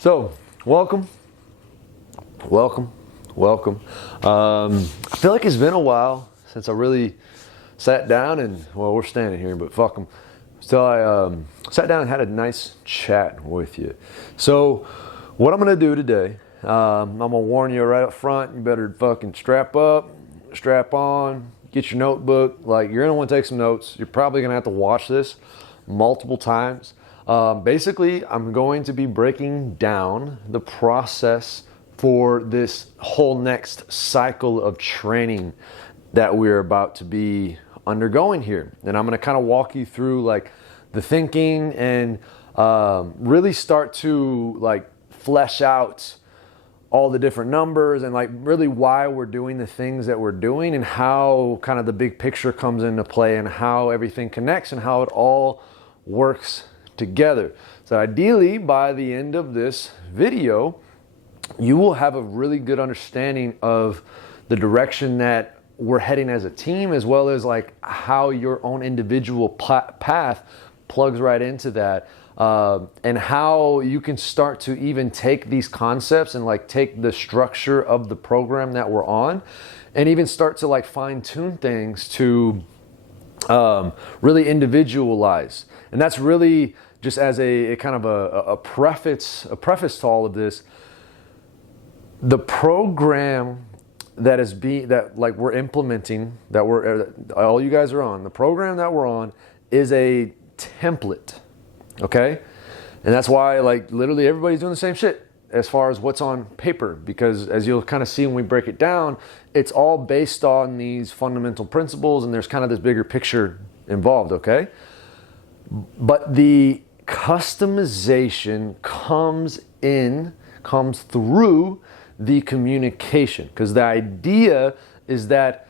So, welcome. I feel like it's been a while since I really sat down and, well, we're standing here, but fuck them. So I sat down and had a nice chat with you. So, what I'm going to do today, I'm going to warn you right up front, you better fucking strap up, strap on, get your notebook. Like, you're going to want to take some notes. You're probably going to have to watch this multiple times. Basically, I'm going to be breaking down the process for this whole next cycle of training that we're about to be undergoing here. And I'm going to kind of walk you through like the thinking and really start to like flesh out all the different numbers and like really why we're doing the things that we're doing and how kind of the big picture comes into play and how everything connects and how it all works together. So ideally, by the end of this video, you will have a really good understanding of the direction that we're heading as a team, as well as like how your own individual path plugs right into that, and how you can start to even take these concepts and like take the structure of the program that we're on and even start to like fine tune things to really individualize. And that's really just as a kind of a preface to all of this. The program that like we're implementing, that all you guys are on, the program that we're on is a template, okay? And that's why like literally everybody's doing the same shit as far as what's on paper, because as you'll kind of see when we break it down, it's all based on these fundamental principles and there's kind of this bigger picture involved, okay? But the customization comes through the communication, because the idea is that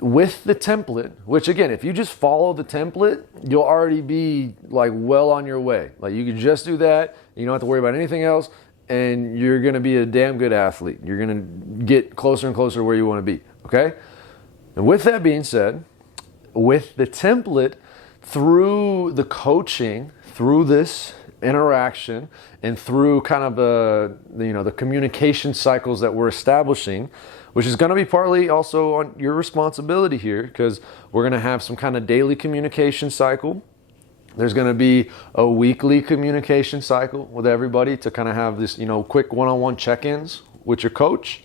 with the template, which again, if you just follow the template, you'll already be like well on your way. Like you can just do that, you don't have to worry about anything else, and you're gonna be a damn good athlete. You're gonna get closer and closer to where you wanna be, okay? And with that being said, with the template, through the coaching, through this interaction, and through kind of the communication cycles that we're establishing, which is going to be partly also on your responsibility here, because we're going to have some kind of daily communication cycle. There's going to be a weekly communication cycle with everybody to kind of have this, quick one-on-one check-ins with your coach,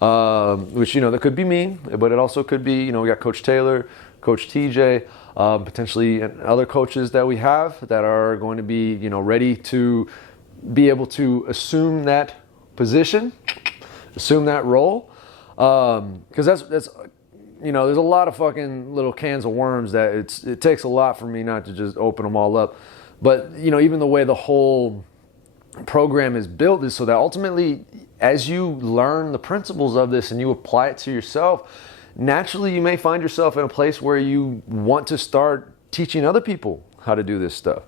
which, that could be me, but it also could be, we got Coach Taylor, Coach TJ, potentially other coaches that we have that are going to be, ready to be able to assume that position, assume that role. Because that's there's a lot of fucking little cans of worms that it takes a lot for me not to just open them all up. But, even the way the whole program is built is so that ultimately, as you learn the principles of this and you apply it to yourself, naturally you may find yourself in a place where you want to start teaching other people how to do this stuff.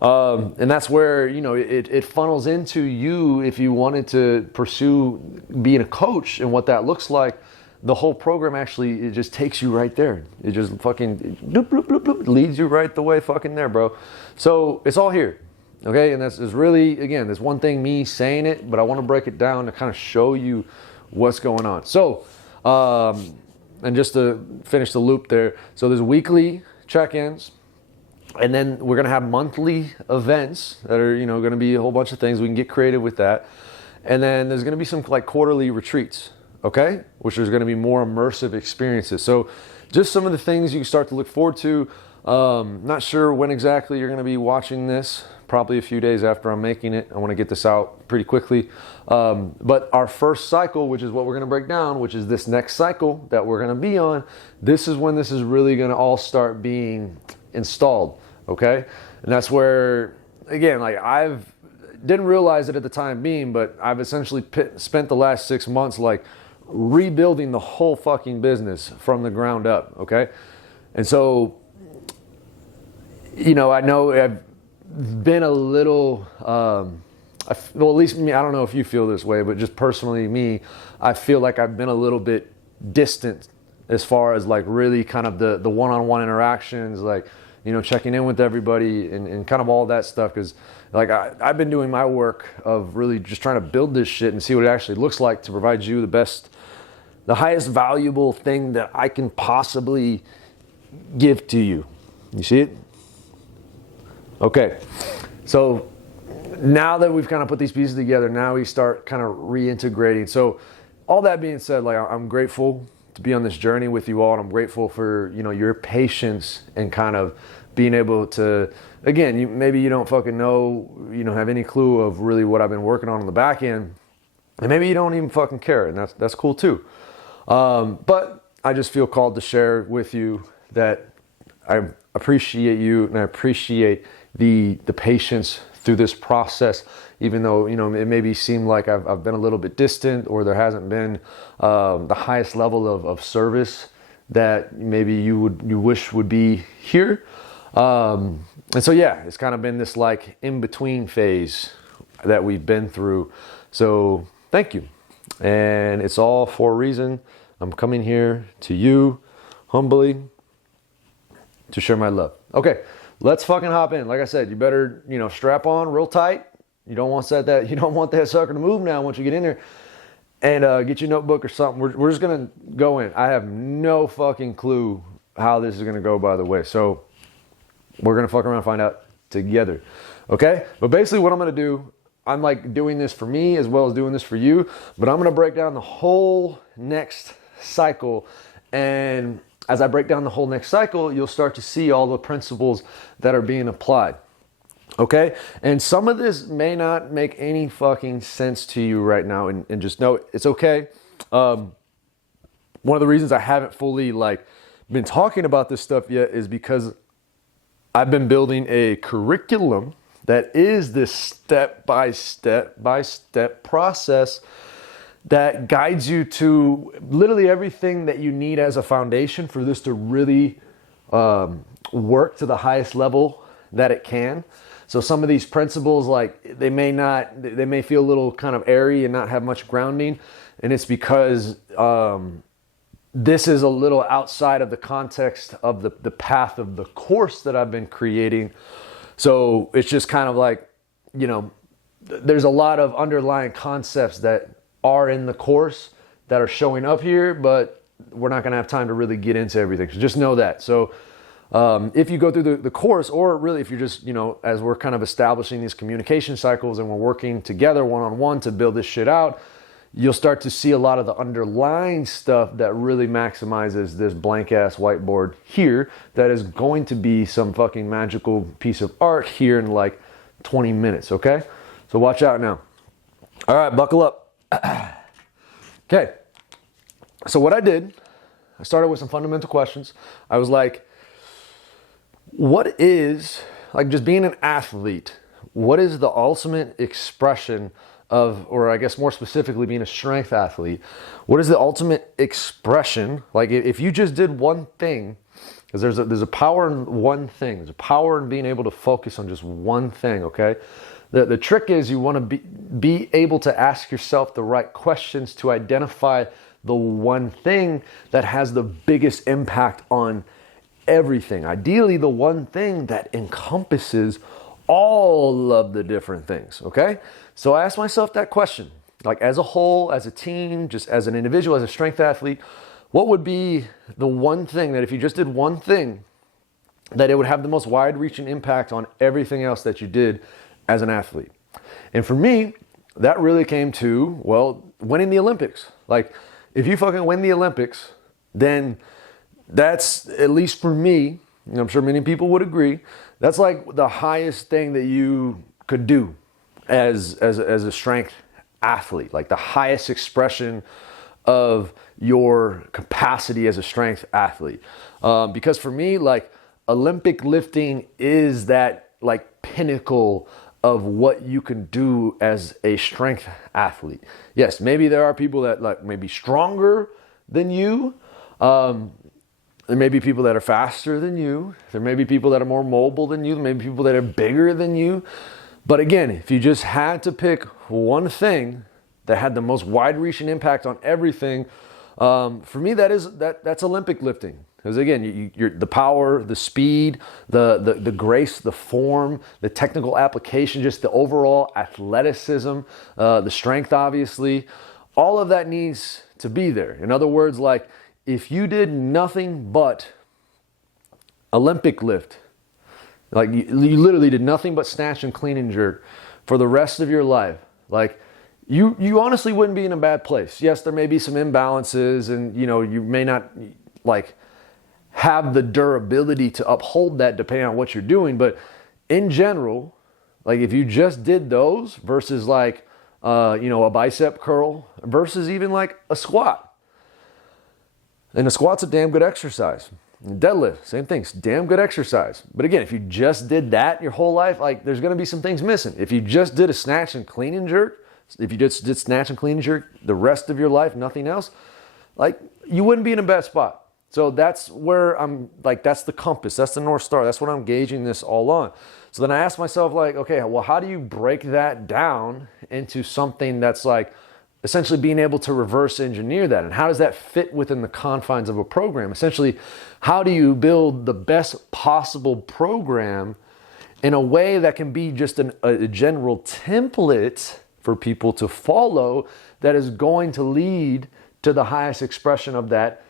And that's where, it funnels into you if you wanted to pursue being a coach and what that looks like. The whole program actually, it just takes you right there. It just fucking bloop, bloop, bloop, bloop, leads you right the way fucking there, bro. So it's all here. Okay, and that's really, again, there's one thing me saying it, but I want to break it down to kind of show you what's going on. So, and just to finish the loop there, so there's weekly check-ins, and then we're going to have monthly events that are, going to be a whole bunch of things. We can get creative with that. And then there's going to be some like quarterly retreats, okay, which is going to be more immersive experiences. So just some of the things you can start to look forward to. Not sure when exactly you're going to be watching this, probably a few days after I'm making it. I want to get this out pretty quickly. But our first cycle, which is what we're going to break down, which is this next cycle that we're going to be on, this is when this is really going to all start being installed, okay? And that's where, again, like I've didn't realize it at the time being, but I've essentially spent the last 6 months like rebuilding the whole fucking business from the ground up, okay? And so, I know I've been a little, well, at least me, I don't know if you feel this way, but just personally me, I feel like I've been a little bit distant as far as like really kind of the one-on-one interactions, like, checking in with everybody and kind of all that stuff. Because like I've been doing my work of really just trying to build this shit and see what it actually looks like to provide you the highest valuable thing that I can possibly give to you. You see it? Okay. So now that we've kind of put these pieces together, now we start kind of reintegrating. So all that being said, like I'm grateful to be on this journey with you all, and I'm grateful for, your patience and kind of being able to, again, maybe you don't fucking know, have any clue of really what I've been working on the back end, and maybe you don't even fucking care, and that's cool too. But I just feel called to share with you that I appreciate you, and I appreciate the patience through this process, even though, it maybe seem like I've been a little bit distant, or there hasn't been the highest level of service that maybe you wish would be here. And so, yeah, it's kind of been this like in-between phase that we've been through. So thank you. And it's all for a reason. I'm coming here to you humbly to share my love. Okay, let's fucking hop in. Like I said, you better, strap on real tight. You don't want that sucker to move now once you get in there. And get your notebook or something. We're just gonna go in. I have no fucking clue how this is gonna go, by the way. So we're gonna fuck around and find out together. Okay? But basically what I'm gonna do, I'm like doing this for me as well as doing this for you, but I'm gonna break down the whole next cycle. And as I break down the whole next cycle, you'll start to see all the principles that are being applied. Okay? And some of this may not make any fucking sense to you right now, and just know it's okay. One of the reasons I haven't fully been talking about this stuff yet is because I've been building a curriculum that is this step-by-step process that guides you to literally everything that you need as a foundation for this to really work to the highest level that it can. So some of these principles, they may feel a little kind of airy and not have much grounding. And it's because this is a little outside of the context of the path of the course that I've been creating. So it's just kind of there's a lot of underlying concepts that are in the course that are showing up here, but we're not going to have time to really get into everything. So just know that. So if you go through the course, or really if you're just, as we're kind of establishing these communication cycles and we're working together one-on-one to build this shit out, you'll start to see a lot of the underlying stuff that really maximizes this blank ass whiteboard here that is going to be some fucking magical piece of art here in 20 minutes, okay? So watch out now. All right, buckle up. Okay. So what I did, I started with some fundamental questions. I was like, what is, just being an athlete, what is the ultimate expression of, or I guess more specifically being a strength athlete, what is the ultimate expression? If you just did one thing, because there's a power in one thing, there's a power in being able to focus on just one thing, okay? The trick is you want to be able to ask yourself the right questions to identify the one thing that has the biggest impact on everything. Ideally, the one thing that encompasses all of the different things, okay? So I asked myself that question, as a whole, as a team, just as an individual, as a strength athlete, what would be the one thing that if you just did one thing, that it would have the most wide-reaching impact on everything else that you did as an athlete? And for me, that really came to, winning the Olympics. If you fucking win the Olympics, then that's, at least for me, and I'm sure many people would agree, that's the highest thing that you could do as a strength athlete, the highest expression of your capacity as a strength athlete. Because for me, Olympic lifting is that pinnacle of what you can do as a strength athlete. Yes, maybe there are people that may be stronger than you. There may be people that are faster than you. There may be people that are more mobile than you. There may be people that are bigger than you. But again, if you just had to pick one thing that had the most wide-reaching impact on everything, for me, that's Olympic lifting. Because again, you're the power, the speed, the grace, the form, the technical application, just the overall athleticism, the strength, obviously, all of that needs to be there. In other words, like if you did nothing but Olympic lift, like you literally did nothing but snatch and clean and jerk for the rest of your life, like you honestly wouldn't be in a bad place. Yes, there may be some imbalances, and you may not like have the durability to uphold that depending on what you're doing. But in general, like if you just did those versus like, a bicep curl versus even like a squat. And a squat's a damn good exercise. Deadlift, same thing, it's damn good exercise. But again, if you just did that your whole life, like there's gonna be some things missing. If you just did a snatch and clean and jerk, if you just did snatch and clean and jerk the rest of your life, nothing else, like you wouldn't be in a bad spot. So that's where I'm like, that's the compass, that's the North Star, that's what I'm gauging this all on. So then I asked myself like, okay, well, how do you break that down into something that's like essentially being able to reverse engineer that? And how does that fit within the confines of a program? Essentially, how do you build the best possible program in a way that can be just a general template for people to follow that is going to lead to the highest expression of that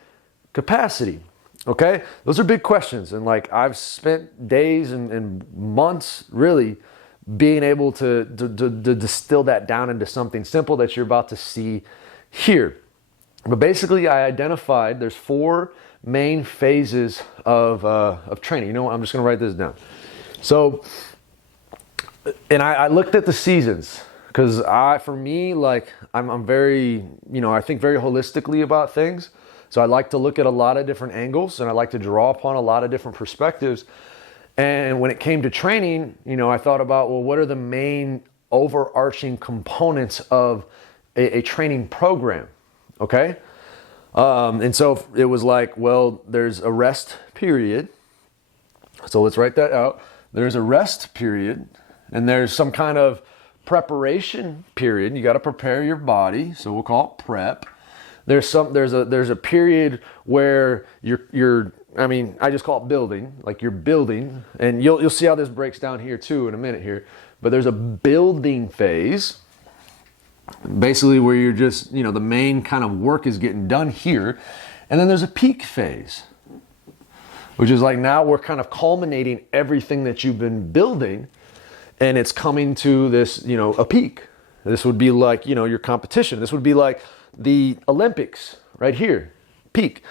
capacity? Okay, those are big questions, and like I've spent days and months really being able to distill that down into something simple that you're about to see here. But basically, I identified there's 4 main phases of training. You know what? I'm just going to write this down. So, and I looked at the seasons because for me, like I'm very, I think very holistically about things. So I like to look at a lot of different angles, and I like to draw upon a lot of different perspectives. And when it came to training, I thought about, well, what are the main overarching components of a training program? Okay. And so it was like, well, there's a rest period. So let's write that out. There's a rest period, and there's some kind of preparation period. You got to prepare your body. So we'll call it prep. There's a period where I just call it building, like you're building, and you'll see how this breaks down here too in a minute here. But there's a building phase, basically where you're just, the main kind of work is getting done here. And then there's a peak phase, which is like now we're kind of culminating everything that you've been building, and it's coming to this, a peak. This would be like, your competition. This would be like the Olympics right here, peak.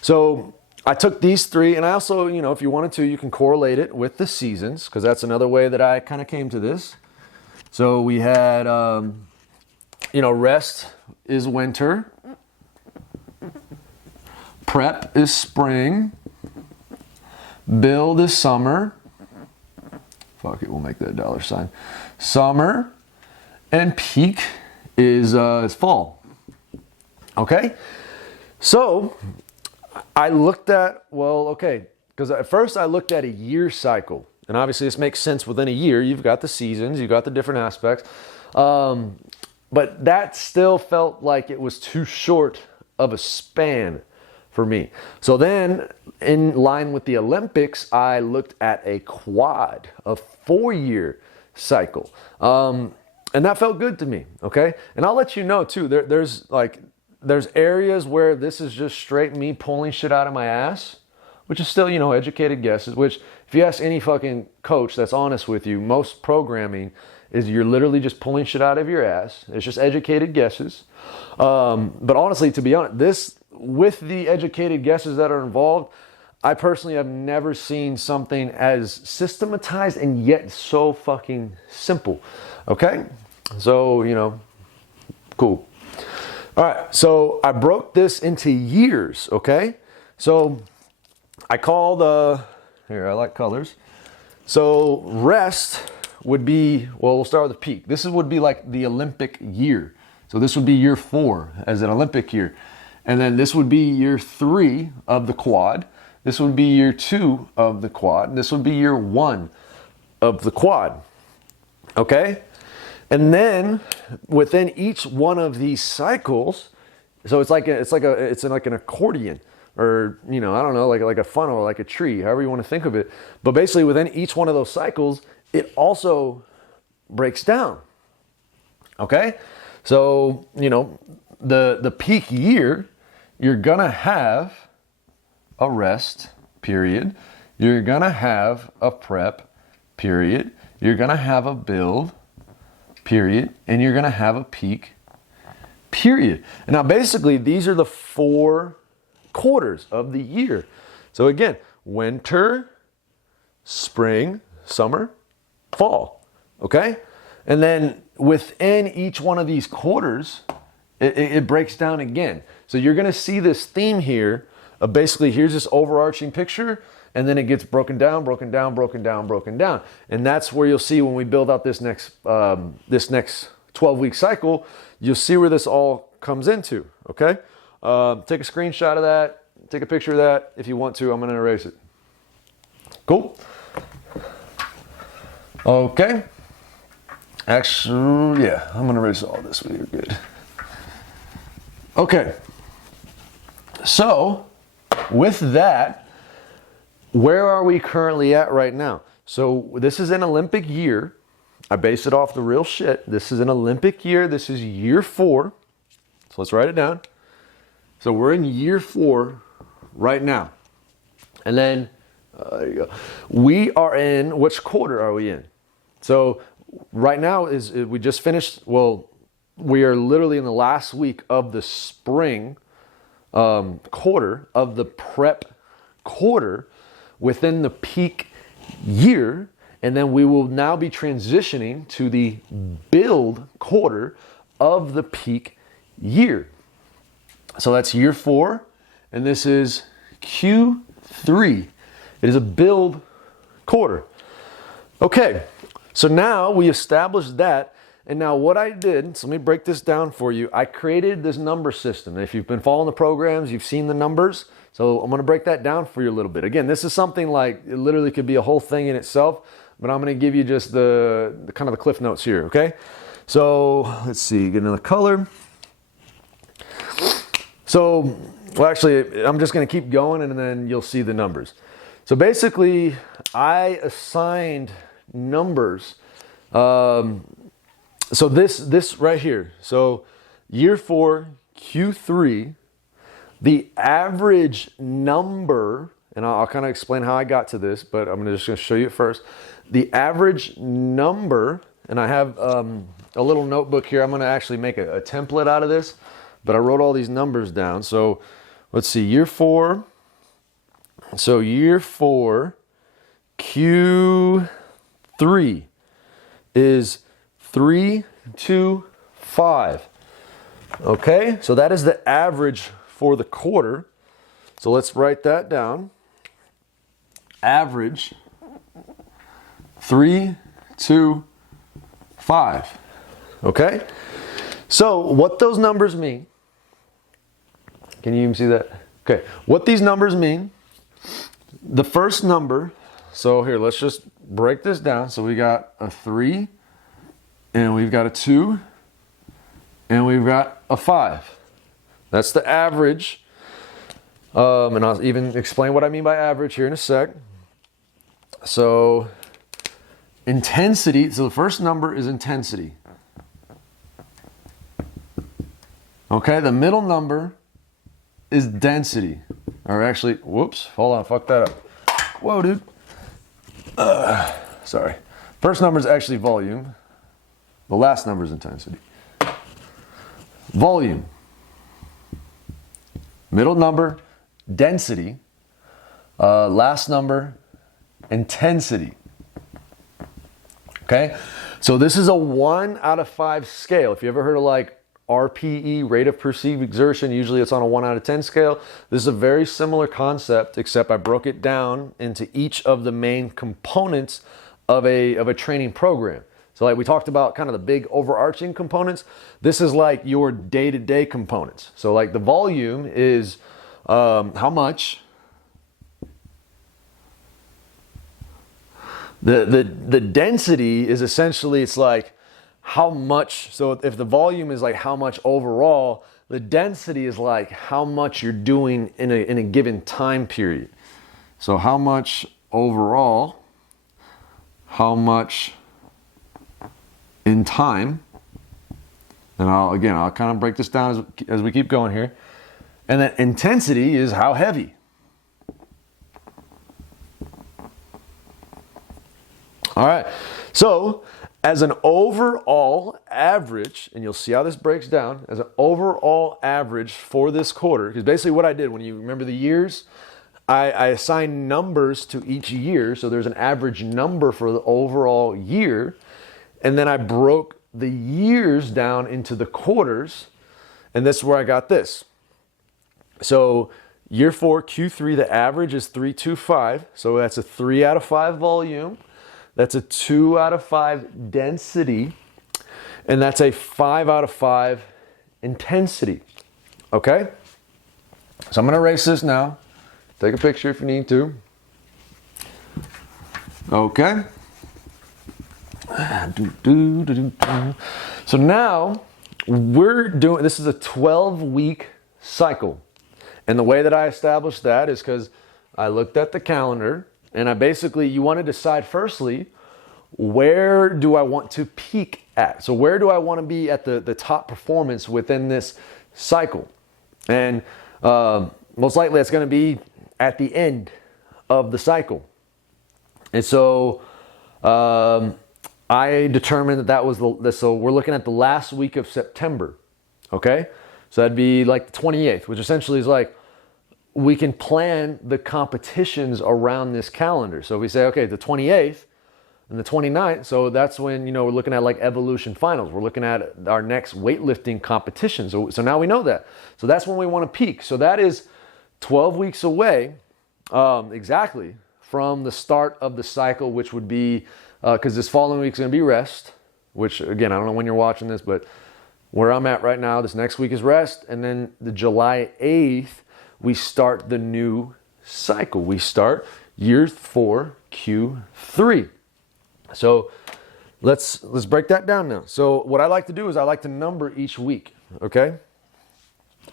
So I took these 3, and I also, if you wanted to, you can correlate it with the seasons, because that's another way that I kind of came to this. So we had, rest is winter, prep is spring, build is summer. Fuck it, we'll make that $sign. Summer, and peak is fall. Okay, so I looked at, because at first I looked at a year cycle, and obviously this makes sense within a year. You've got the seasons, you've got the different aspects, but that still felt like it was too short of a span for me. So then, in line with the Olympics, I looked at a quad, a 4-year cycle, and that felt good to me, okay? And I'll let you know too, there's areas where this is just straight me pulling shit out of my ass, which is still, educated guesses, which if you ask any fucking coach that's honest with you, most programming is you're literally just pulling shit out of your ass. It's just educated guesses. But honestly, to be honest, with the educated guesses that are involved, I personally have never seen something as systematized and yet so fucking simple. Okay? So, cool. All right, so I broke this into years, okay? So I called, here, I like colors. So rest would be, we'll start with the peak. This would be like the Olympic year. So this would be year 4 as an Olympic year. And then this would be year 3 of the quad. This would be year 2 of the quad. This would be year 1 of the quad, okay? And then within each one of these cycles, so it's like an accordion, or, you know, I don't know, like a funnel or like a tree, however you want to think of it. But basically within each one of those cycles, it also breaks down. Okay? So, you know, the peak year, you're gonna have a rest period. You're gonna have a prep period. You're gonna have a build period, and you're gonna have a peak period. And now basically these are the 4 quarters of the year. So again, winter, spring, summer, fall. Okay? And then within each one of these quarters, it breaks down again. So you're gonna see this theme here of basically here's this overarching picture, and then it gets broken down, broken down, broken down, broken down. And that's where you'll see when we build out this next 12-week cycle, you'll see where this all comes into, okay? Take a screenshot of that, take a picture of that. If you want to, I'm gonna erase it. Cool? Okay. Actually, yeah, I'm gonna erase all this, you're good. Okay. So, with that, where are we currently at right now? So this is an Olympic year. I base it off the real shit. This is an Olympic year. This is year 4. So let's write it down. So we're in year 4 right now. And then, there you go. We are in, which quarter are we in? So right now we just finished, well, we are literally in the last week of the spring quarter, of the prep quarter within the peak year, and then we will now be transitioning to the build quarter of the peak year. So that's year 4, and this is Q3. It is a build quarter. Okay, so now we established that, and now what I did, so let me break this down for you. I created this number system. If you've been following the programs, you've seen the numbers. So I'm gonna break that down for you a little bit. Again, this is something like, it literally could be a whole thing in itself, but I'm gonna give you just the kind of the cliff notes here, okay? So let's see, get another color. So, well actually, I'm just gonna keep going and then you'll see the numbers. So basically, I assigned numbers. So this right here, so year 4, Q3, the average number, and I'll kind of explain how I got to this, but I'm just gonna show you it first. The average number, and I have a little notebook here. I'm gonna actually make a template out of this, but I wrote all these numbers down. So let's see, year 4. So year 4, Q3 is 3, 2, 5. Okay, so that is the average for the quarter. So let's write that down. Average 3, 2, 5. Okay, so what those numbers mean, can you even see that? Okay, what these numbers mean, the first number, so here, let's just break this down. So we got a 3, and we've got a 2, and we've got a 5. That's the average. And I'll even explain what I mean by average here in a sec. So intensity, so the first number is intensity. Okay, the middle number is density. Or actually, whoops, hold on, fuck that up. Whoa, dude. Sorry. First number is actually volume. The last number is intensity. Volume. Middle number, density. Last number, intensity. Okay? So this is a 1 out of 5 scale. If you ever heard of like RPE, rate of perceived exertion, usually it's on a 1 out of 10 scale. This is a very similar concept, except I broke it down into each of the main components of a training program. So like we talked about kind of the big overarching components. This is like your day-to-day components. So like the volume is how much the density is essentially, it's like how much, so if the volume is like how much overall, the density is like how much you're doing in a given time period. So how much overall, how much in time, and I'll kind of break this down as we keep going here. And then intensity is how heavy. All right, so as an overall average, and you'll see how this breaks down, as an overall average for this quarter, because basically what I did, when you remember the years, I assigned numbers to each year, so there's an average number for the overall year, and then I broke the years down into the quarters, and this is where I got this. So year 4, Q3, the average is 325, so that's a 3 out of 5 volume. That's a 2 out of 5 density, and that's a 5 out of 5 intensity, okay? So I'm gonna erase this now. Take a picture if you need to. Okay. So now we're doing, this is a 12-week cycle. And the way that I established that is because I looked at the calendar, and you want to decide firstly, where do I want to peak at? So where do I want to be at the top performance within this cycle? And most likely it's going to be at the end of the cycle. And so I determined that was so we're looking at the last week of September, okay? So that'd be like the 28th, which essentially is like, we can plan the competitions around this calendar. So we say, okay, the 28th and the 29th, so that's when, we're looking at like Evolution Finals. We're looking at our next weightlifting competition. So now we know that. So that's when we want to peak. So that is 12 weeks away, exactly, from the start of the cycle, which would be, because this following week is going to be rest, which, again, I don't know when you're watching this, but where I'm at right now, this next week is rest. And then the July 8th, we start the new cycle. We start year 4, Q3. So let's break that down now. So what I like to do is I like to number each week, okay?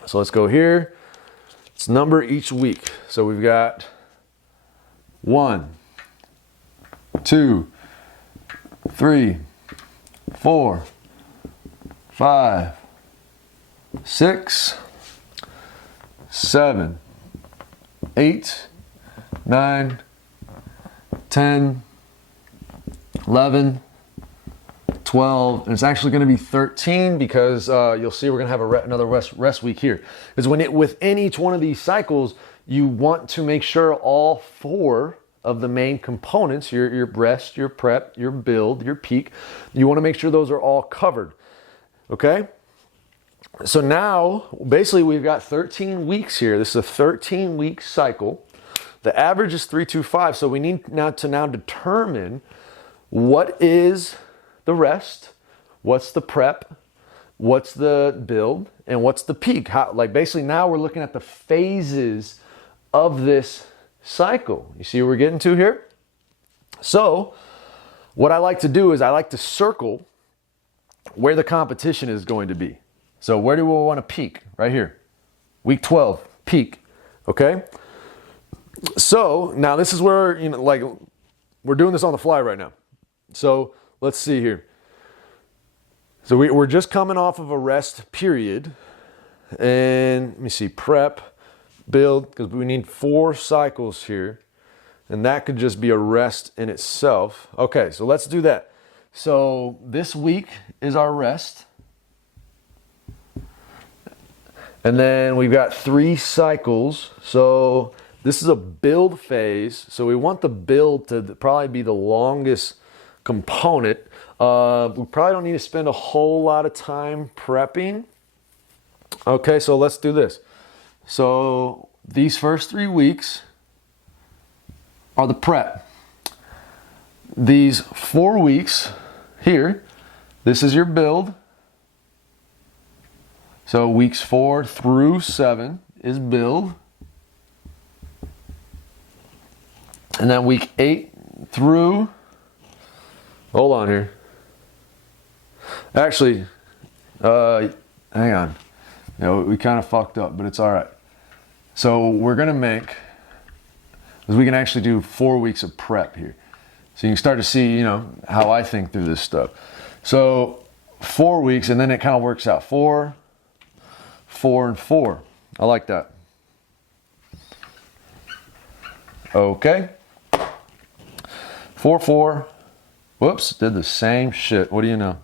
So let's go here. Let's number each week. So we've got 1, 2, 3, 4, 5, 6, 7, 8, 9, 10, 11, 12, and it's actually going to be 13 because you'll see we're going to have another rest week here. Because within each one of these cycles, you want to make sure all 4 of the main components, your rest, your prep, your build, your peak, you want to make sure those are all covered, okay? So now, basically, we've got 13 weeks here. This is a 13-week cycle. The average is 325, so we need now to determine what is the rest, what's the prep, what's the build, and what's the peak. Basically, now we're looking at the phases of this cycle. You see what we're getting to here? So, what I like to do is I like to circle where the competition is going to be. So where do we want to peak? Right here. Week 12, peak. Okay? So now this is where, we're doing this on the fly right now. So let's see here. So we're just coming off of a rest period. And let me see, prep, build, because we need 4 cycles here. And that could just be a rest in itself. Okay, so let's do that. So this week is our rest. And then we've got 3 cycles. So this is a build phase. So we want the build to probably be the longest component. We probably don't need to spend a whole lot of time prepping. Okay, so let's do this. So these first 3 weeks are the prep. These 4 weeks here, this is your build. So weeks 4 through 7 is build. And then week 8 through, hold on here. Actually, hang on. You know, we kind of fucked up, but it's all right. So we're gonna make, because we can actually do 4 weeks of prep here. So you can start to see, you know, how I think through this stuff. So 4 weeks, and then it kind of works out. 4, 4, and 4. I like that. Okay. 4, 4. Whoops, did the same shit. What do you know?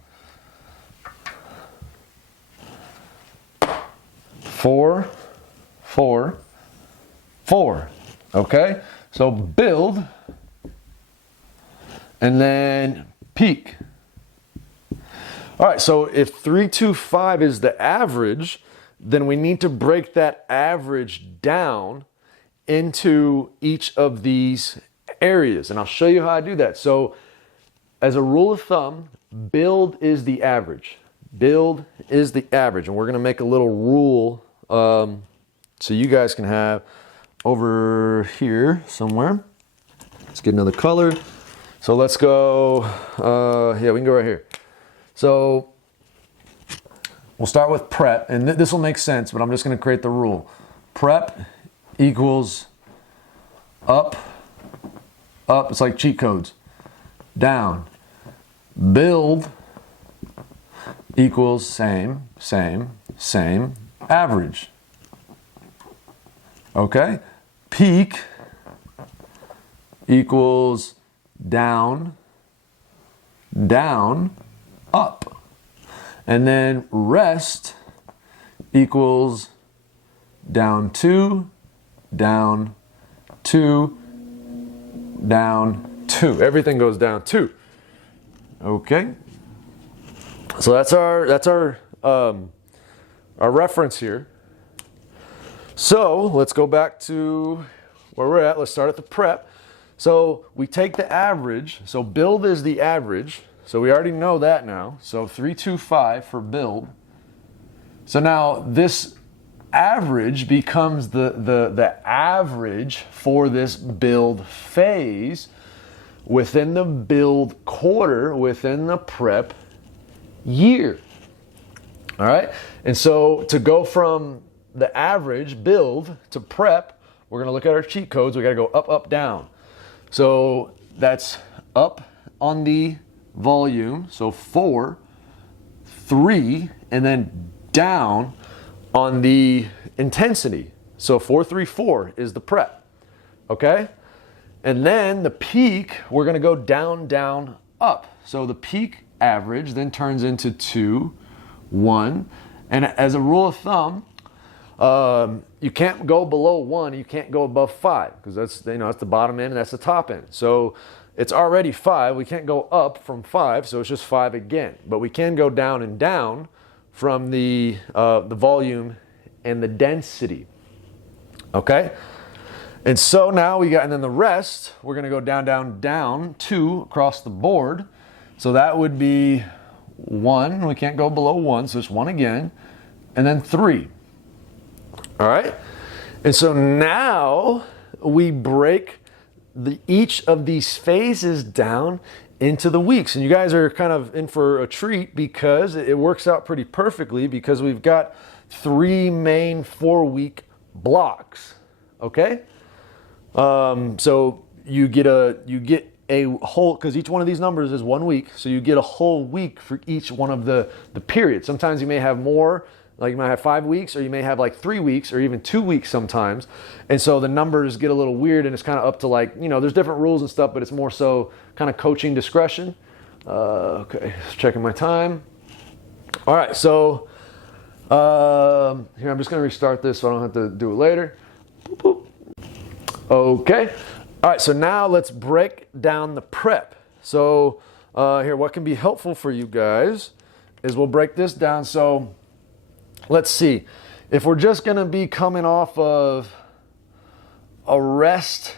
4, 4, 4. Okay, so build and then peak. All right, so if 325 is the average, then we need to break that average down into each of these areas. And I'll show you how I do that. So as a rule of thumb, build is the average. Build is the average. And we're gonna make a little rule so you guys can have over here somewhere. Let's get another color. So let's go, yeah, we can go right here. So we'll start with prep, and this will make sense, but I'm just gonna create the rule. Prep equals up, up, it's like cheat codes, down. Build equals same, same, same, average. Okay? Peak equals down, down, up. And then rest equals down 2, down 2, down 2. Everything goes down 2. Okay? So that's our reference here. So let's go back to where we're at. Let's start at the prep. So we take the average. So build is the average. So we already know that now. So 325 for build. So now this average becomes the average for this build phase within the build quarter, within the prep year. All right. And so to go from the average build to prep, we're going to look at our cheat codes. We got to go up, up, down. So that's up on the volume. So 4, 3, and then down on the intensity. So 4, 3, 4 is the prep. Okay. And then the peak, we're going to go down, down, up. So the peak average then turns into 2, 1. And as a rule of thumb, you can't go below 1, you can't go above 5, because that's, you know, that's the bottom end and that's the top end. So it's already 5. We can't go up from 5, so it's just 5 again. But we can go down and down from the volume and the density. Okay? And so now we got, and then the rest, we're going to go down, down, down, 2 across the board. So that would be 1. We can't go below 1, so it's 1 again. And then 3. All right? And so now we break each of these phases down into the weeks. And you guys are kind of in for a treat because it works out pretty perfectly because we've got 3 main 4-week blocks. Okay? So you get a whole, because each one of these numbers is 1 week, so you get a whole week for each one of the periods. Sometimes you may have more, like you might have 5 weeks, or you may have like 3 weeks, or even 2 weeks sometimes. And so the numbers get a little weird, and it's kind of up to, like, you know, there's different rules and stuff, but it's more so kind of coaching discretion. Okay, checking my time. All right, so here, I'm just going to restart this so I don't have to do it later. Boop, boop. Okay. All right, so now let's break down the prep. So here, what can be helpful for you guys is we'll break this down. So let's see. If we're just going to be coming off of a rest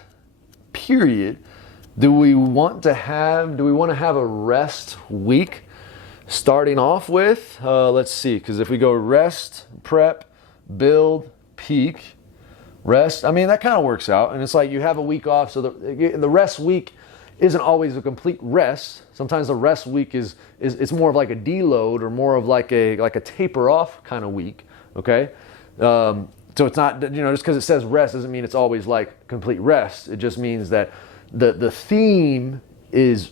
period, do we want to have a rest week starting off with? Let's see, because if we go rest, prep, build, peak, rest, I mean, that kind of works out. And it's like you have a week off, so the rest week isn't always a complete rest. Sometimes the rest week is it's more of like a deload or more of like a taper off kind of week. Okay, so it's not, just because it says rest doesn't mean it's always like complete rest. It just means that the theme is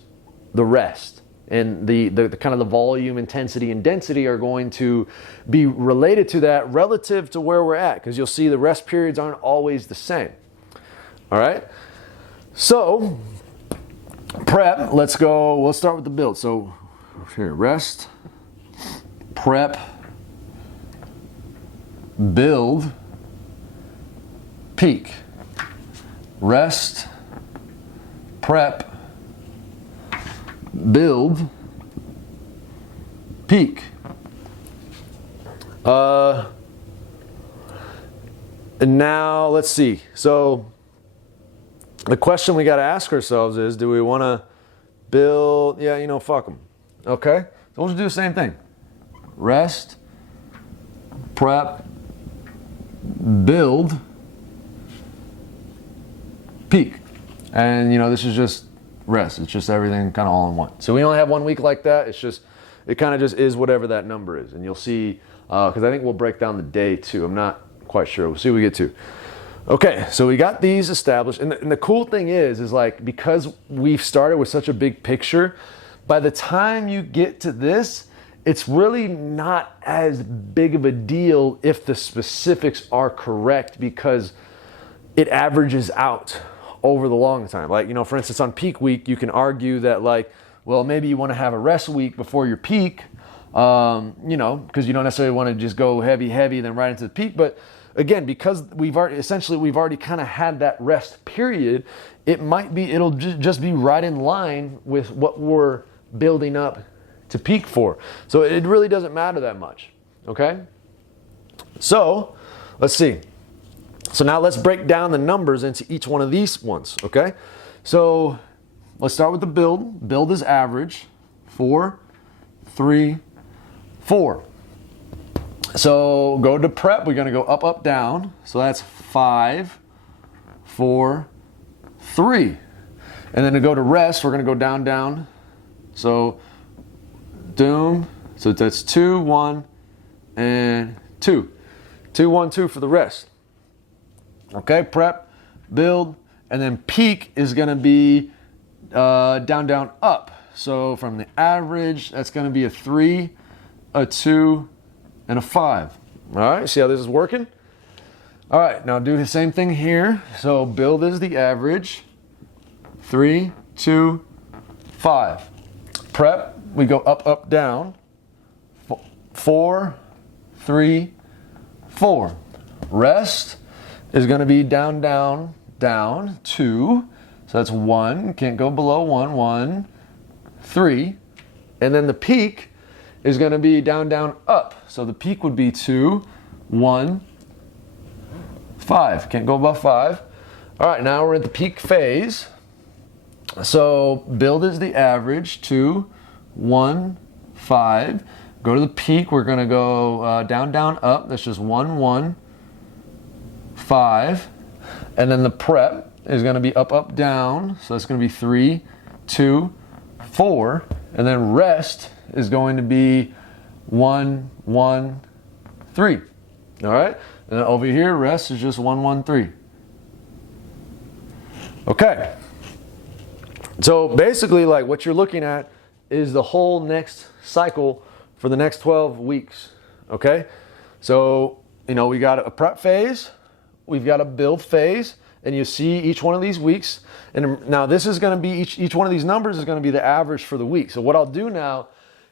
the rest, and the kind of the volume, intensity, and density are going to be related to that relative to where we're at, because you'll see the rest periods aren't always the same. All right, so prep, let's go, we'll start with the build. So here, rest, prep, build, peak. Rest, prep, build, peak. And now let's see. So the question we got to ask ourselves is, do we want to build? Yeah, fuck them. Okay, so we'll just do the same thing. Rest, prep, build, peak. And this is just rest. It's just everything kind of all in one. So we only have 1 week like that. It kind of just is whatever that number is. And you'll see, because I think we'll break down the day too. I'm not quite sure. We'll see what we get to. Okay, so we got these established. And the cool thing is like, because we've started with such a big picture, by the time you get to this, it's really not as big of a deal if the specifics are correct, because it averages out over the long time. Like, for instance, on peak week, you can argue that like, well, maybe you want to have a rest week before your peak, because you don't necessarily want to just go heavy, then right into the peak. But again, because we've already kind of had that rest period, it'll just be right in line with what we're building up to peak for. So it really doesn't matter that much. Okay? So let's see. So now let's break down the numbers into each one of these ones. Okay? So let's start with the build. Build is average. 4, 3, 4. So go to prep. We're going to go up, up, down. So that's 5, 4, 3. And then to go to rest, we're going to go down, down. So doom. So that's 2, 1, and 2. 2, 1, 2 for the rest. Okay, prep, build, and then peak is going to be down, down, up. So from the average, that's going to be a 3, a 2, and a 5. All right, see how this is working? All right, now do the same thing here. So build is the average. 3, 2, 5. Prep, we go up, up, down. 4, 3, 4. Rest is going to be down, down, down. 2. So that's 1. Can't go below 1. 1, 3. And then the peak is going to be down, down, up. So the peak would be 2, 1, 5. Can't go above 5. All right, now we're at the peak phase. So build is the average. 2, 1, 5. Go to the peak. We're going to go down, down, up. That's just 1, 1, 5. And then the prep is going to be up, up, down. So that's going to be 3, 2, 4. And then rest is going to be 1, 1, 3. All right. And then over here, rest is just 1, 1, 3. Okay. So basically, like, what you're looking at is the whole next cycle for the next 12 weeks. Okay. So, we got a prep phase, we've got a build phase, and you see each one of these weeks. And now this is going to be, each one of these numbers is going to be the average for the week. So what I'll do now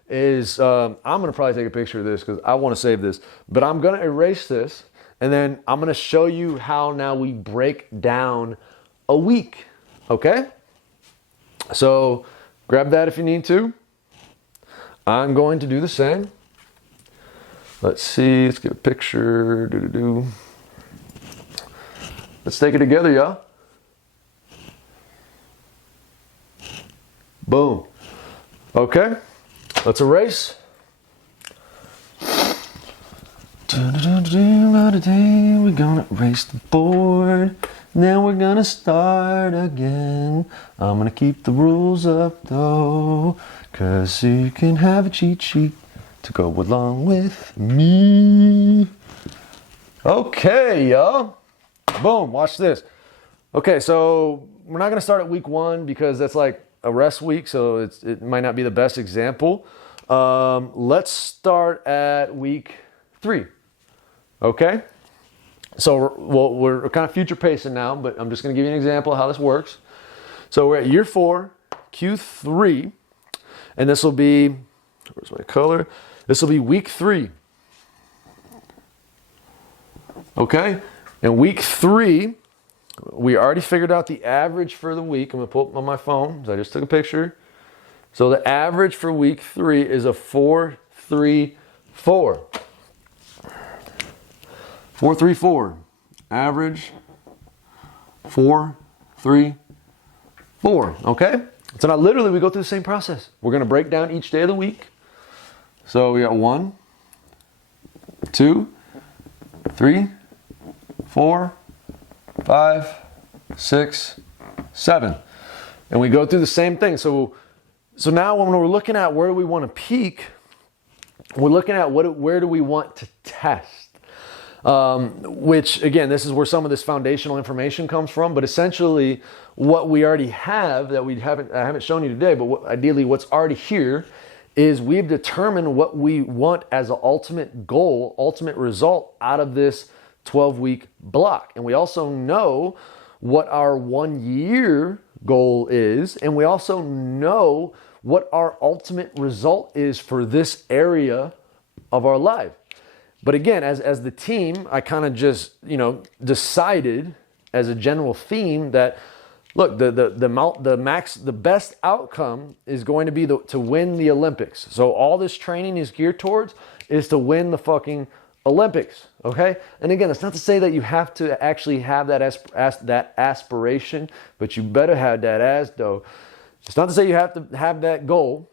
is, I'm going to probably take a picture of this because I want to save this, but I'm going to erase this, and then I'm going to show you how now we break down a week. Okay? So grab that if you need to. I'm going to do the same. Let's see, let's get a picture. Let's take it together, y'all. Boom. Okay, let's erase. We're gonna erase the board. Then we're gonna start again. I'm gonna keep the rules up though, 'cause you can have a cheat sheet to go along with me. Okay, y'all. Boom, watch this. Okay, so we're not gonna start at week 1 because that's like a rest week, so it might not be the best example. Let's start at week 3. Okay? So we're kind of future pacing now, but I'm just going to give you an example of how this works. So we're at year 4, Q3, and this will be, where's my color? This will be week 3. Okay? In week 3, we already figured out the average for the week. I'm going to pull up on my phone. So I just took a picture. So the average for week 3 is a 4-3-4. 4-3-4. Average 4-3-4. Okay? So now literally we go through the same process. We're going to break down each day of the week. So we got 1, 2, 3, 4, 5, 6, 7. And we go through the same thing. So now when we're looking at where do we want to peak, we're looking at where do we want to test. Which again, this is where some of this foundational information comes from, but essentially what we already have that I haven't shown you today, but ideally what's already here is we've determined what we want as an ultimate goal, ultimate result out of this 12-week block. And we also know what our 1-year goal is, and we also know what our ultimate result is for this area of our life. But again, as the team, I kind of just, decided as a general theme that, look, the best outcome is going to be to win the Olympics. So all this training is geared towards is to win the fucking Olympics, okay? And again, it's not to say that you have to actually have that aspiration, but you better have that as though. It's not to say you have to have that goal,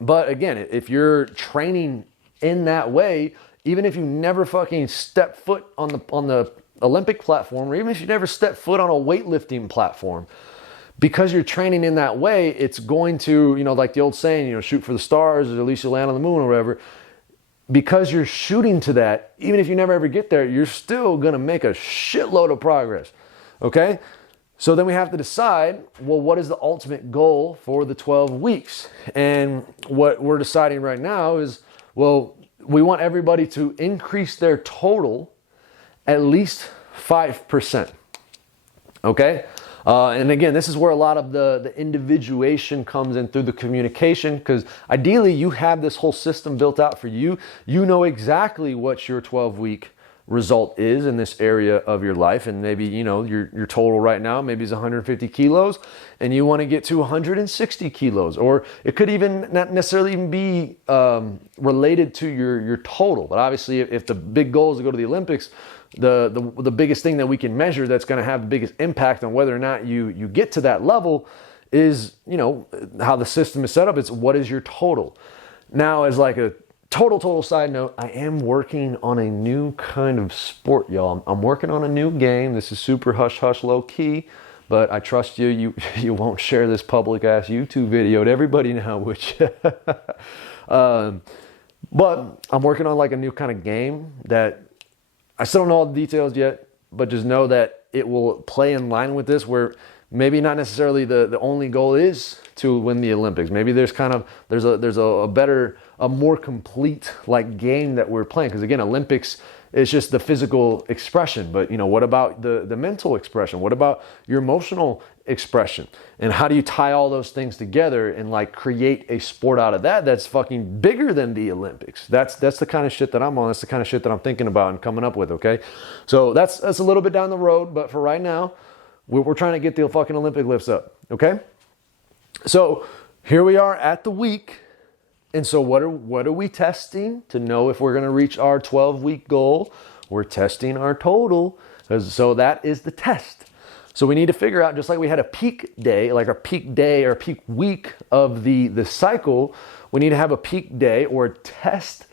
but again, if you're training in that way, even if you never fucking step foot on the Olympic platform, or even if you never step foot on a weightlifting platform, because you're training in that way, it's going to, like the old saying, shoot for the stars, or at least you'll land on the moon or whatever. Because you're shooting to that, even if you never ever get there, you're still gonna make a shitload of progress, okay? So then we have to decide, well, what is the ultimate goal for the 12 weeks? And what we're deciding right now is, well, we want everybody to increase their total at least 5%, okay? And again, this is where a lot of the individuation comes in through the communication, because ideally you have this whole system built out for you. You know exactly what your 12-week result is in this area of your life, and maybe your total right now maybe is 150 kilos and you want to get to 160 kilos, or it could even not necessarily even be related to your total. But obviously if the big goal is to go to the Olympics, the biggest thing that we can measure that's going to have the biggest impact on whether or not you get to that level is how the system is set up. It's what is your total. Now, as like a total side note, I am working on a new kind of sport, y'all. I'm working on a new game. This is super hush low key, but I trust you won't share this public ass YouTube video to everybody now, which but I'm working on like a new kind of game that I still don't know all the details yet, but just know that it will play in line with this, where maybe not necessarily the only goal is to win the Olympics. Maybe there's a better, a more complete like game that we're playing. Because again, Olympics is just the physical expression, but what about the mental expression? What about your emotional expression? And how do you tie all those things together and like create a sport out of that that's fucking bigger than the Olympics? That's the kind of shit that I'm on. That's the kind of shit that I'm thinking about and coming up with, okay? So that's a little bit down the road, but for right now, we're trying to get the fucking Olympic lifts up, okay? So here we are at the week. And so what are we testing to know if we're going to reach our 12-week goal? We're testing our total. So that is the test. So we need to figure out, just like we had a peak day, like our peak day or peak week of the cycle, we need to have a peak day or a test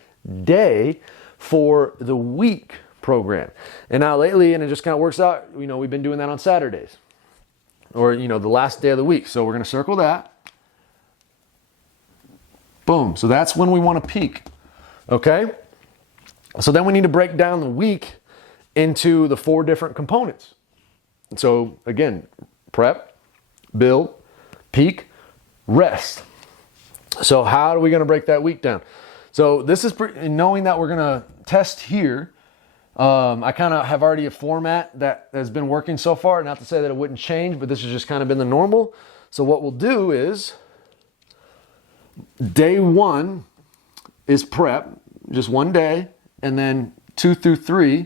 day for the week program. And now lately, and it just kind of works out, you know, we've been doing that on Saturdays or, you know, the last day of the week. So we're going to circle that. Boom. So that's when we want to peak. Okay. So then we need to break down the week into the 4 different components. So again, prep, build, peak, rest. So how are we going to break that week down? So this is knowing that we're going to test here. I kind of have already a format that has been working so far. Not to say that it wouldn't change, but this has just kind of been the normal. So what we'll do is day 1 is prep, just 1 day. And then 2 through 3,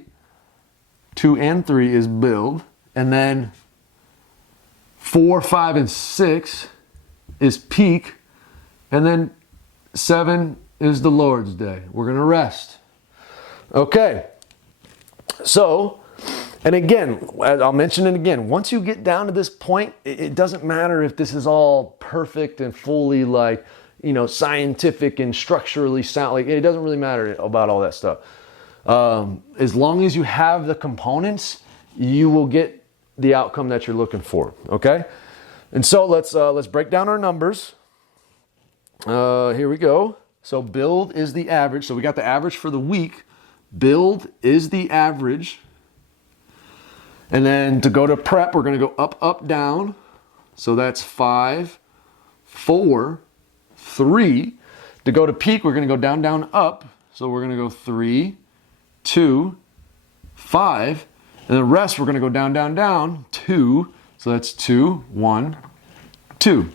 2 and 3 is build. And then 4, 5, and 6 is peak. And then 7 is the Lord's Day. We're going to rest. Okay. So, and again, I'll mention it again. Once you get down to this point, it doesn't matter if this is all perfect and fully like, you know, scientific and structurally sound. Like, it doesn't really matter about all that stuff. As long as you have the components, you will get the outcome that you're looking for. Okay. And so let's break down our numbers. Here we go. So build is the average. So we got the average for the week. Build is the average. And then to go to prep, we're going to go up, up, down. So that's 5, 4, 3. To go to peak, we're going to go down, down, up. So we're going to go 3, 2, 5. And the rest, we're going to go down, down, down, 2. So that's 2, 1, 2.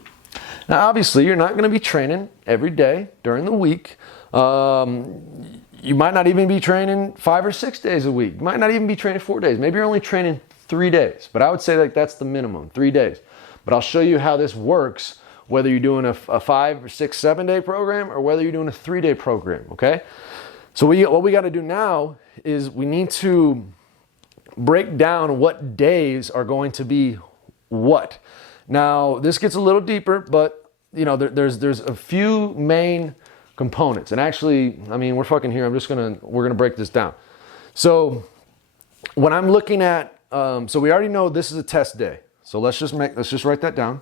Now, obviously, you're not going to be training every day during the week. You might not even be training 5 or 6 days a week. You might not even be training 4 days. Maybe you're only training 3 days. But I would say like that's the minimum, 3 days. But I'll show you how this works, whether you're doing a 5 or 6, 7 day program or whether you're doing a 3-day program, okay? So what we got to do now is we need to break down what days are going to be what. Now, this gets a little deeper, but you know, there's a few main components. And actually, I mean, we're fucking here. We're gonna break this down. So when I'm looking at, so we already know this is a test day. So let's just write that down.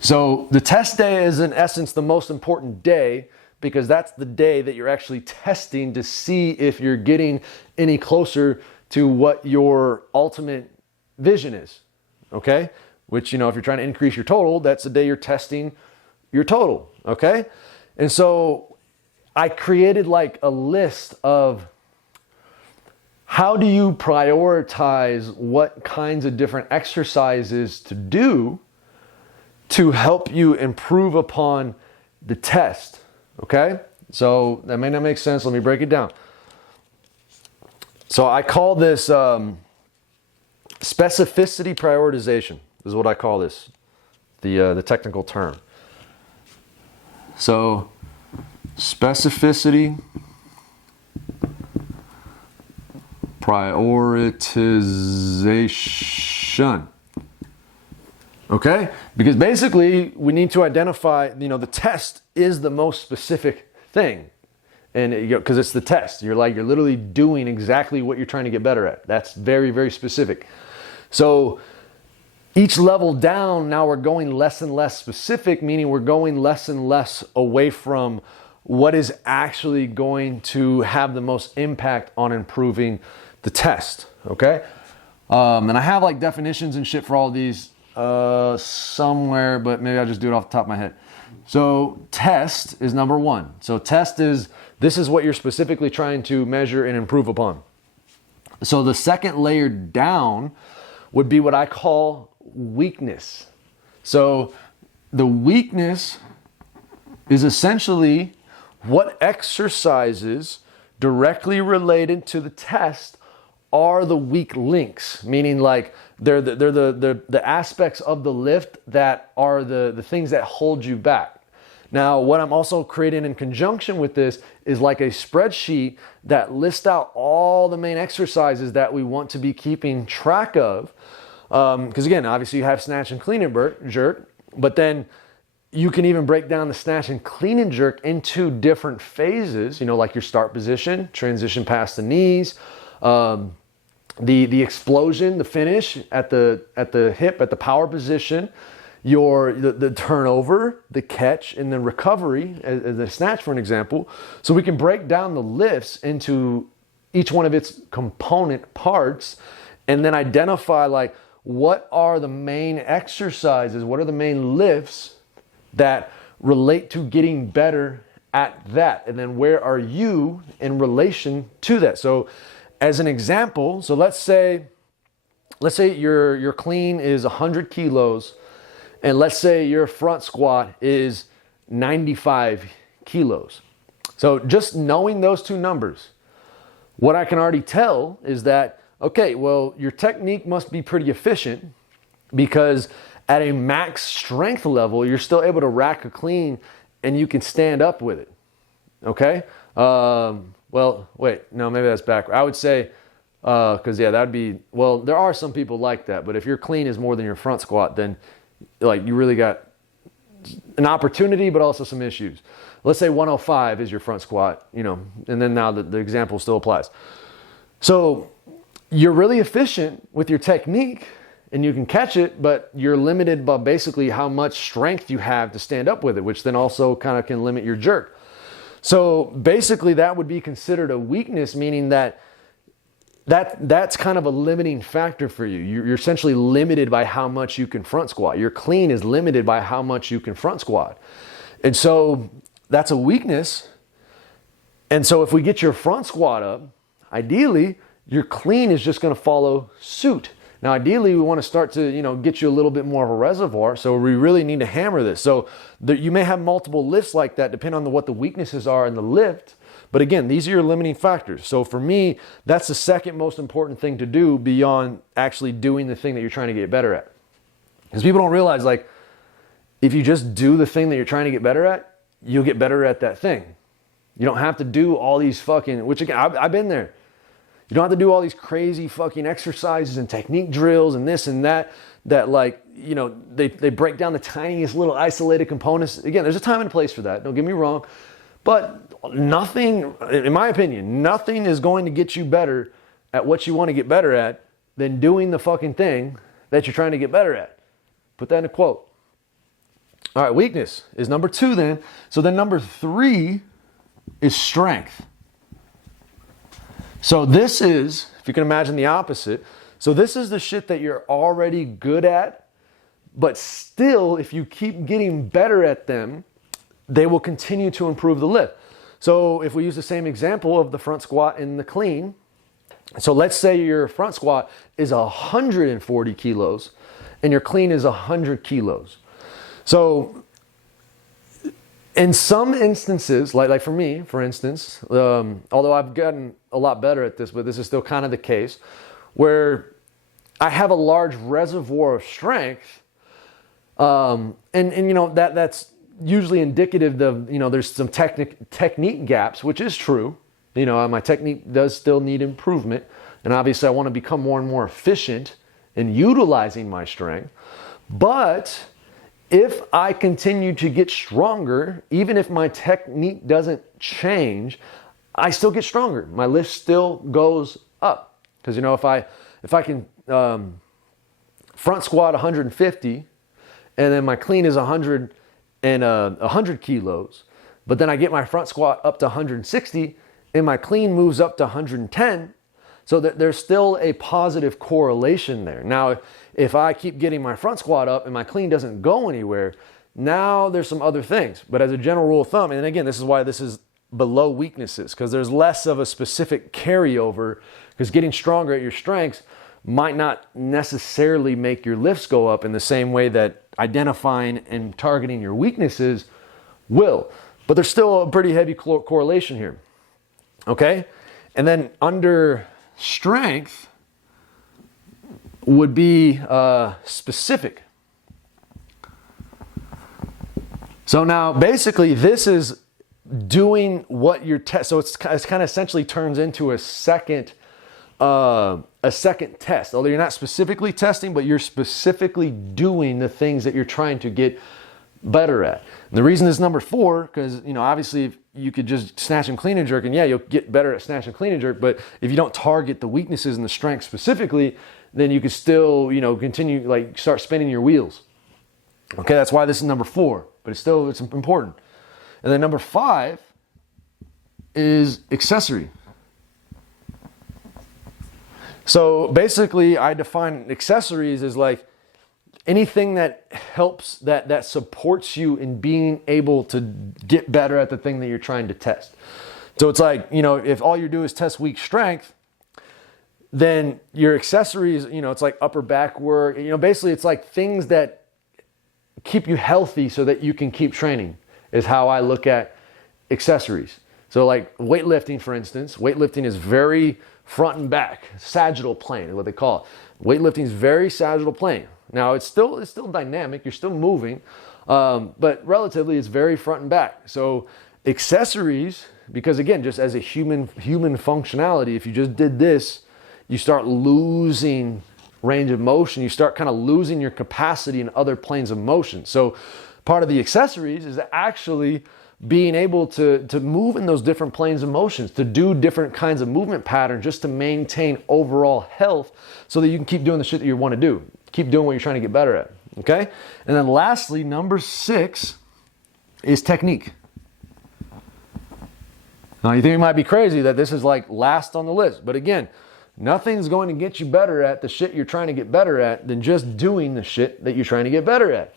So the test day is in essence the most important day because that's the day that you're actually testing to see if you're getting any closer to what your ultimate vision is, okay? Which, you know, if you're trying to increase your total, that's the day you're testing your total, okay? And so I created like a list of how do you prioritize what kinds of different exercises to do to help you improve upon the test, okay? So that may not make sense. Let me break it down. So I call this specificity prioritization. This is what I call this, the technical term. So specificity prioritization. Okay? Because basically we need to identify, you know, the test is the most specific thing. And because it's the test, you're literally doing exactly what you're trying to get better at. That's very, very specific. So each level down, now we're going less and less specific, meaning we're going less and less away from what is actually going to have the most impact on improving the test, okay? And I have like definitions and shit for all of these somewhere, but maybe I'll just do it off the top of my head. So test is number 1. So test is, this is what you're specifically trying to measure and improve upon. So the second layer down would be what I call weakness. So the weakness is essentially what exercises directly related to the test are the weak links, meaning like they're the aspects of the lift that are the things that hold you back. Now, what I'm also creating in conjunction with this is like a spreadsheet that lists out all the main exercises that we want to be keeping track of. Because again, obviously you have snatch and clean and jerk, but then you can even break down the snatch and clean and jerk into different phases, you know, like your start position, transition past the knees, the explosion, the finish at the hip, at the power position, the turnover, the catch, and the recovery, as the snatch for an example. So we can break down the lifts into each one of its component parts and then identify like what are the main exercises, what are the main lifts that relate to getting better at that, and then where are you in relation to that. So as an example, so let's say your clean is 100 kilos, and let's say your front squat is 95 kilos. So just knowing those two numbers, what I can already tell is that, okay, well, your technique must be pretty efficient, because at a max strength level, you're still able to rack a clean and you can stand up with it. Okay? Well, wait, no, maybe that's backward. I would say, because yeah, that'd be, well, there are some people like that, but if your clean is more than your front squat, then like you really got an opportunity, but also some issues. Let's say 105 is your front squat, you know, and then now the example still applies. So you're really efficient with your technique and you can catch it, but you're limited by basically how much strength you have to stand up with it, which then also kind of can limit your jerk. So basically that would be considered a weakness, meaning that's kind of a limiting factor for you. You're essentially limited by how much you can front squat. Your clean is limited by how much you can front squat. And so that's a weakness. And so if we get your front squat up, ideally, your clean is just going to follow suit. Now, ideally, we want to start to, you know, get you a little bit more of a reservoir. So we really need to hammer this. So you may have multiple lifts like that, depending on what the weaknesses are in the lift. But again, these are your limiting factors. So for me, that's the second most important thing to do beyond actually doing the thing that you're trying to get better at. Because people don't realize, like, if you just do the thing that you're trying to get better at, you'll get better at that thing. You don't have to do all these fucking, which again, I've been there. You don't have to do all these crazy fucking exercises and technique drills and this and that like, you know, they break down the tiniest little isolated components. Again, there's a time and place for that. Don't get me wrong. But nothing, in my opinion, nothing is going to get you better at what you want to get better at than doing the fucking thing that you're trying to get better at. Put that in a quote. All right, weakness is number 2 then. So then number 3 is strength. So this is, if you can imagine the opposite, so this is the shit that you're already good at, but still, if you keep getting better at them, they will continue to improve the lift. So if we use the same example of the front squat and the clean, so let's say your front squat is 140 kilos and your clean is 100 kilos. So in some instances, like for me, for instance, although I've gotten a lot better at this, but this is still kind of the case, where I have a large reservoir of strength, and you know, that's usually indicative of, you know, there's some technique gaps, which is true. You know, my technique does still need improvement, and obviously I want to become more and more efficient in utilizing my strength. But if I continue to get stronger, even if my technique doesn't change, I still get stronger. My lift still goes up. Because, you know, if I can front squat 150 and then my clean is 100 kilos, but then I get my front squat up to 160 and my clean moves up to 110, so that there's still a positive correlation there. Now, if I keep getting my front squat up and my clean doesn't go anywhere, now there's some other things. But as a general rule of thumb, and again, this is why this is below weaknesses, because there's less of a specific carryover, because getting stronger at your strengths might not necessarily make your lifts go up in the same way that identifying and targeting your weaknesses will. But there's still a pretty heavy correlation here. Okay? And then under strength would be specific. So now basically this is doing what you're so it's kind of essentially turns into a second test. Although you're not specifically testing, but you're specifically doing the things that you're trying to get better at. And the reason it's number 4, because, you know, obviously if you could just snatch and clean and jerk, and yeah, you'll get better at snatch and clean and jerk, but if you don't target the weaknesses and the strengths specifically, then you could still, you know, continue, like, start spinning your wheels. Okay, that's why this is number 4, but it's important. And then number 5 is accessory. So basically, I define accessories as like anything that helps, that supports you in being able to get better at the thing that you're trying to test. So it's like, you know, if all you do is test weak strength, then your accessories, you know, it's like upper back work, you know, basically it's like things that keep you healthy so that you can keep training is how I look at accessories. So like weightlifting, for instance, weightlifting is very front and back, sagittal plane is what they call it. Weightlifting is very sagittal plane. Now it's still dynamic, you're still moving, but relatively it's very front and back. So accessories, because again, just as a human functionality, if you just did this, you start losing range of motion, you start kind of losing your capacity in other planes of motion. So part of the accessories is actually being able to move in those different planes of motions, to do different kinds of movement patterns just to maintain overall health so that you can keep doing the shit that you want to do. Keep doing what you're trying to get better at, okay? And then lastly, number 6 is technique. Now you think it might be crazy that this is like last on the list, but again, nothing's going to get you better at the shit you're trying to get better at than just doing the shit that you're trying to get better at.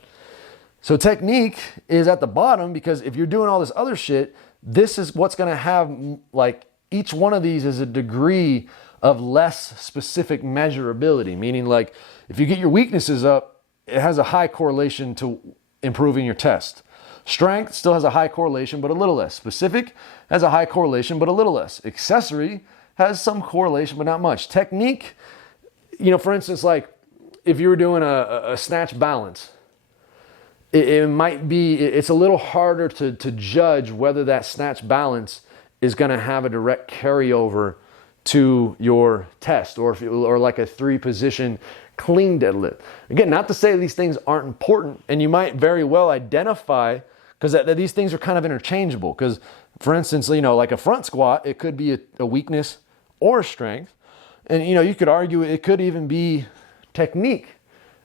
So technique is at the bottom because if you're doing all this other shit, this is what's going to have, like, each one of these is a degree of less specific measurability, meaning like if you get your weaknesses up, it has a high correlation to improving your test. Strength still has a high correlation, but a little less. Specific has a high correlation, but a little less. Accessory has some correlation, but not much. Technique, you know, for instance, like if you were doing a snatch balance, it might be, it's a little harder to judge whether that snatch balance is going to have a direct carryover to your test, or like a 3-position clean deadlift. Again, not to say these things aren't important, and you might very well identify, because these things are kind of interchangeable. Because, for instance, you know, like a front squat, it could be a weakness or a strength, and you know, you could argue it could even be technique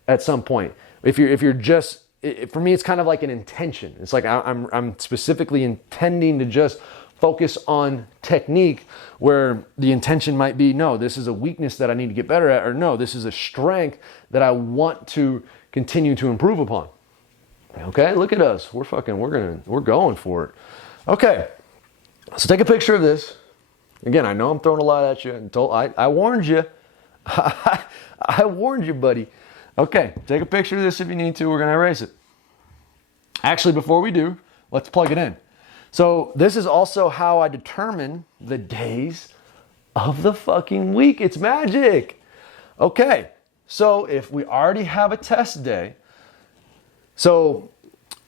at some point. If you're just, for me, it's kind of like an intention. It's like I'm specifically intending to just focus on technique, where the intention might be, no, this is a weakness that I need to get better at, or no, this is a strength that I want to continue to improve upon. Okay, look at us. We're going for it. Okay, so take a picture of this. Again, I know I'm throwing a lot at you, and I warned you. I warned you, buddy. Okay, take a picture of this if you need to. We're going to erase it. Actually, before we do, let's plug it in. So this is also how I determine the days of the fucking week. It's magic. Okay, so if we already have a test day, so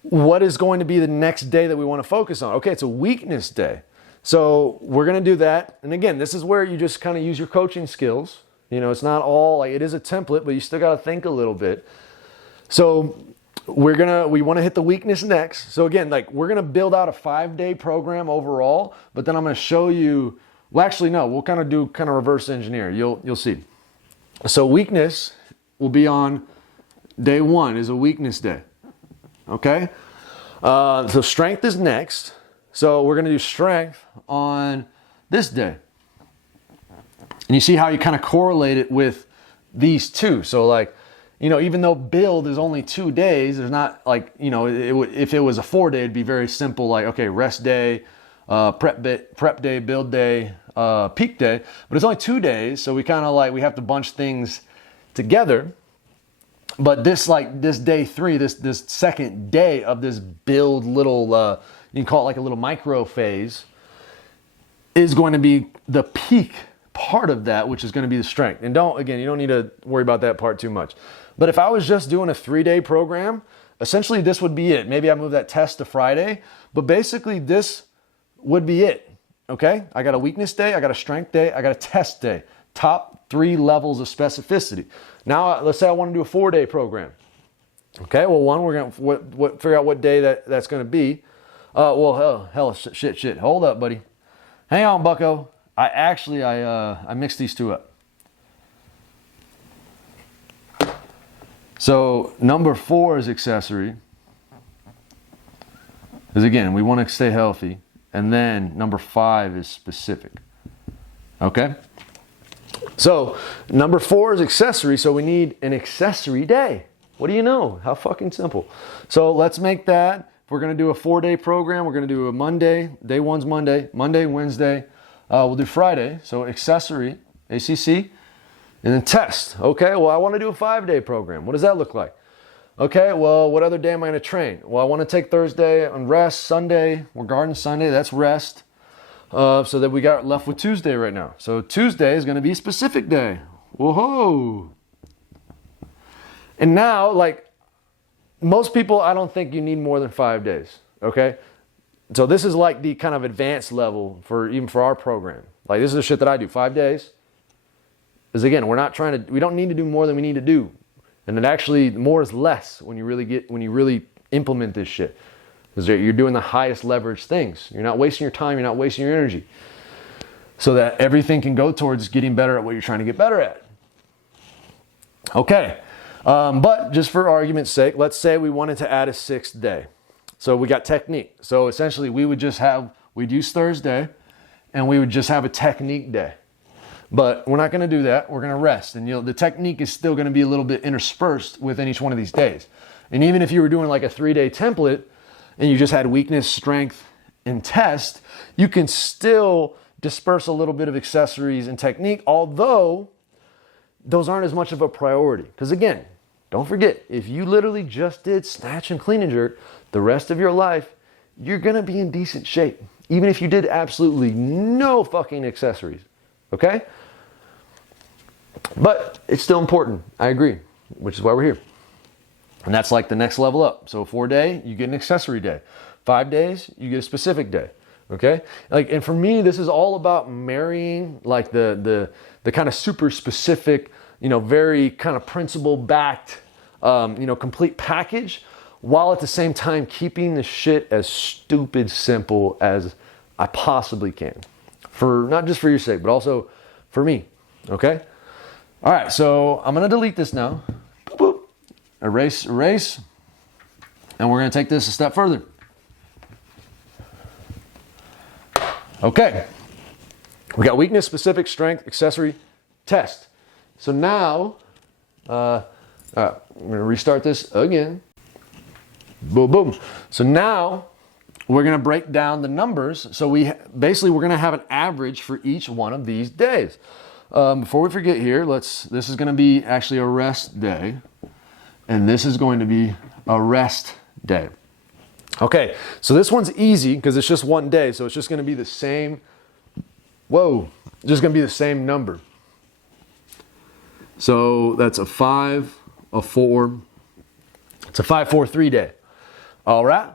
what is going to be the next day that we want to focus on? Okay, it's a weakness day. So we're going to do that. And again, this is where you just kind of use your coaching skills. You know, it's not all, like, it is a template, but you still got to think a little bit. So we want to hit the weakness next. So again, like, we're going to build out a 5-day program overall, but then I'm going to show you, well, actually, no, we'll kind of reverse engineer. You'll see. So weakness will be on day 1 is a weakness day. Okay. So strength is next. So we're going to do strength on this day. And you see how you kind of correlate it with these two. So like, you know, even though build is only 2 days, there's not like, you know, if it was a 4-day, it'd be very simple. Like, okay, rest day, prep day, build day, peak day. But it's only 2 days. So we kind of like, we have to bunch things together. But this day 3, this second day of this build little, you can call it like a little micro phase, is going to be the peak part of that, which is going to be the strength. And you don't need to worry about that part too much. But if I was just doing a 3-day program, essentially this would be it. Maybe I move that test to Friday, but basically this would be it. Okay? I got a weakness day, I got a strength day, I got a test day. Top 3 levels of specificity. Now, let's say I want to do a 4-day program. Okay, well, one, we're gonna figure out what day that's gonna be. Shit. Hold up, buddy. Hang on, Bucko. I mixed these two up. So number 4 is accessory. Because again, we want to stay healthy. And then number 5 is specific. Okay? So number 4 is accessory, so we need an accessory day. What do you know? How fucking simple. So let's make that. If we're going to do a 4-day program, we're going to do a Monday. Day 1's Monday, Wednesday. We'll do Friday. So accessory, ACC, and then test. Okay, well, I want to do a 5-day program. What does that look like? Okay, well, what other day am I going to train? Well, I want to take Thursday and rest. Sunday, we're guarding Sunday. That's rest. So that we got left with Tuesday right now. So Tuesday is going to be specific day. Whoa. And now, like, most people, I don't think you need more than 5 days. Okay? So this is like the kind of advanced level even for our program. Like, this is the shit that I do. 5 days. Because again, we don't need to do more than we need to do. And then actually, more is less when you really implement this shit. Because you're doing the highest leverage things. You're not wasting your time, you're not wasting your energy. So that everything can go towards getting better at what you're trying to get better at. Okay. But just for argument's sake, let's say we wanted to add a 6th day. So we got technique. So essentially we'd use Thursday and we would just have a technique day. But we're not going to do that. We're going to rest. And the technique is still going to be a little bit interspersed within each one of these days. And even if you were doing like a 3-day template and you just had weakness, strength, and test, you can still disperse a little bit of accessories and technique, although those aren't as much of a priority. Because again, don't forget, if you literally just did snatch and clean and jerk the rest of your life, you're going to be in decent shape. Even if you did absolutely no fucking accessories. Okay? But it's still important. I agree. Which is why we're here. And that's like the next level up. So 4-day, you get an accessory day. 5 days, you get a specific day. Okay? And for me, this is all about marrying like the kind of super specific, very kind of principle-backed, complete package, while at the same time keeping the shit as stupid simple as I possibly can. For not just for your sake, but also for me. Okay? All right, so I'm going to delete this now. Boop, boop. Erase. And we're going to take this a step further. Okay. We got weakness, specific, strength, accessory, test. So now, I'm going to restart this again. Boom, boom. So now, we're going to break down the numbers. So we're going to have an average for each one of these days. Before we forget here, this is going to be actually a rest day. And this is going to be a rest day. Okay, so this one's easy because it's just one day. So it's just going to be the same. Just going to be the same number. So that's a 5, a 4. It's a 5-4-3 day. All right.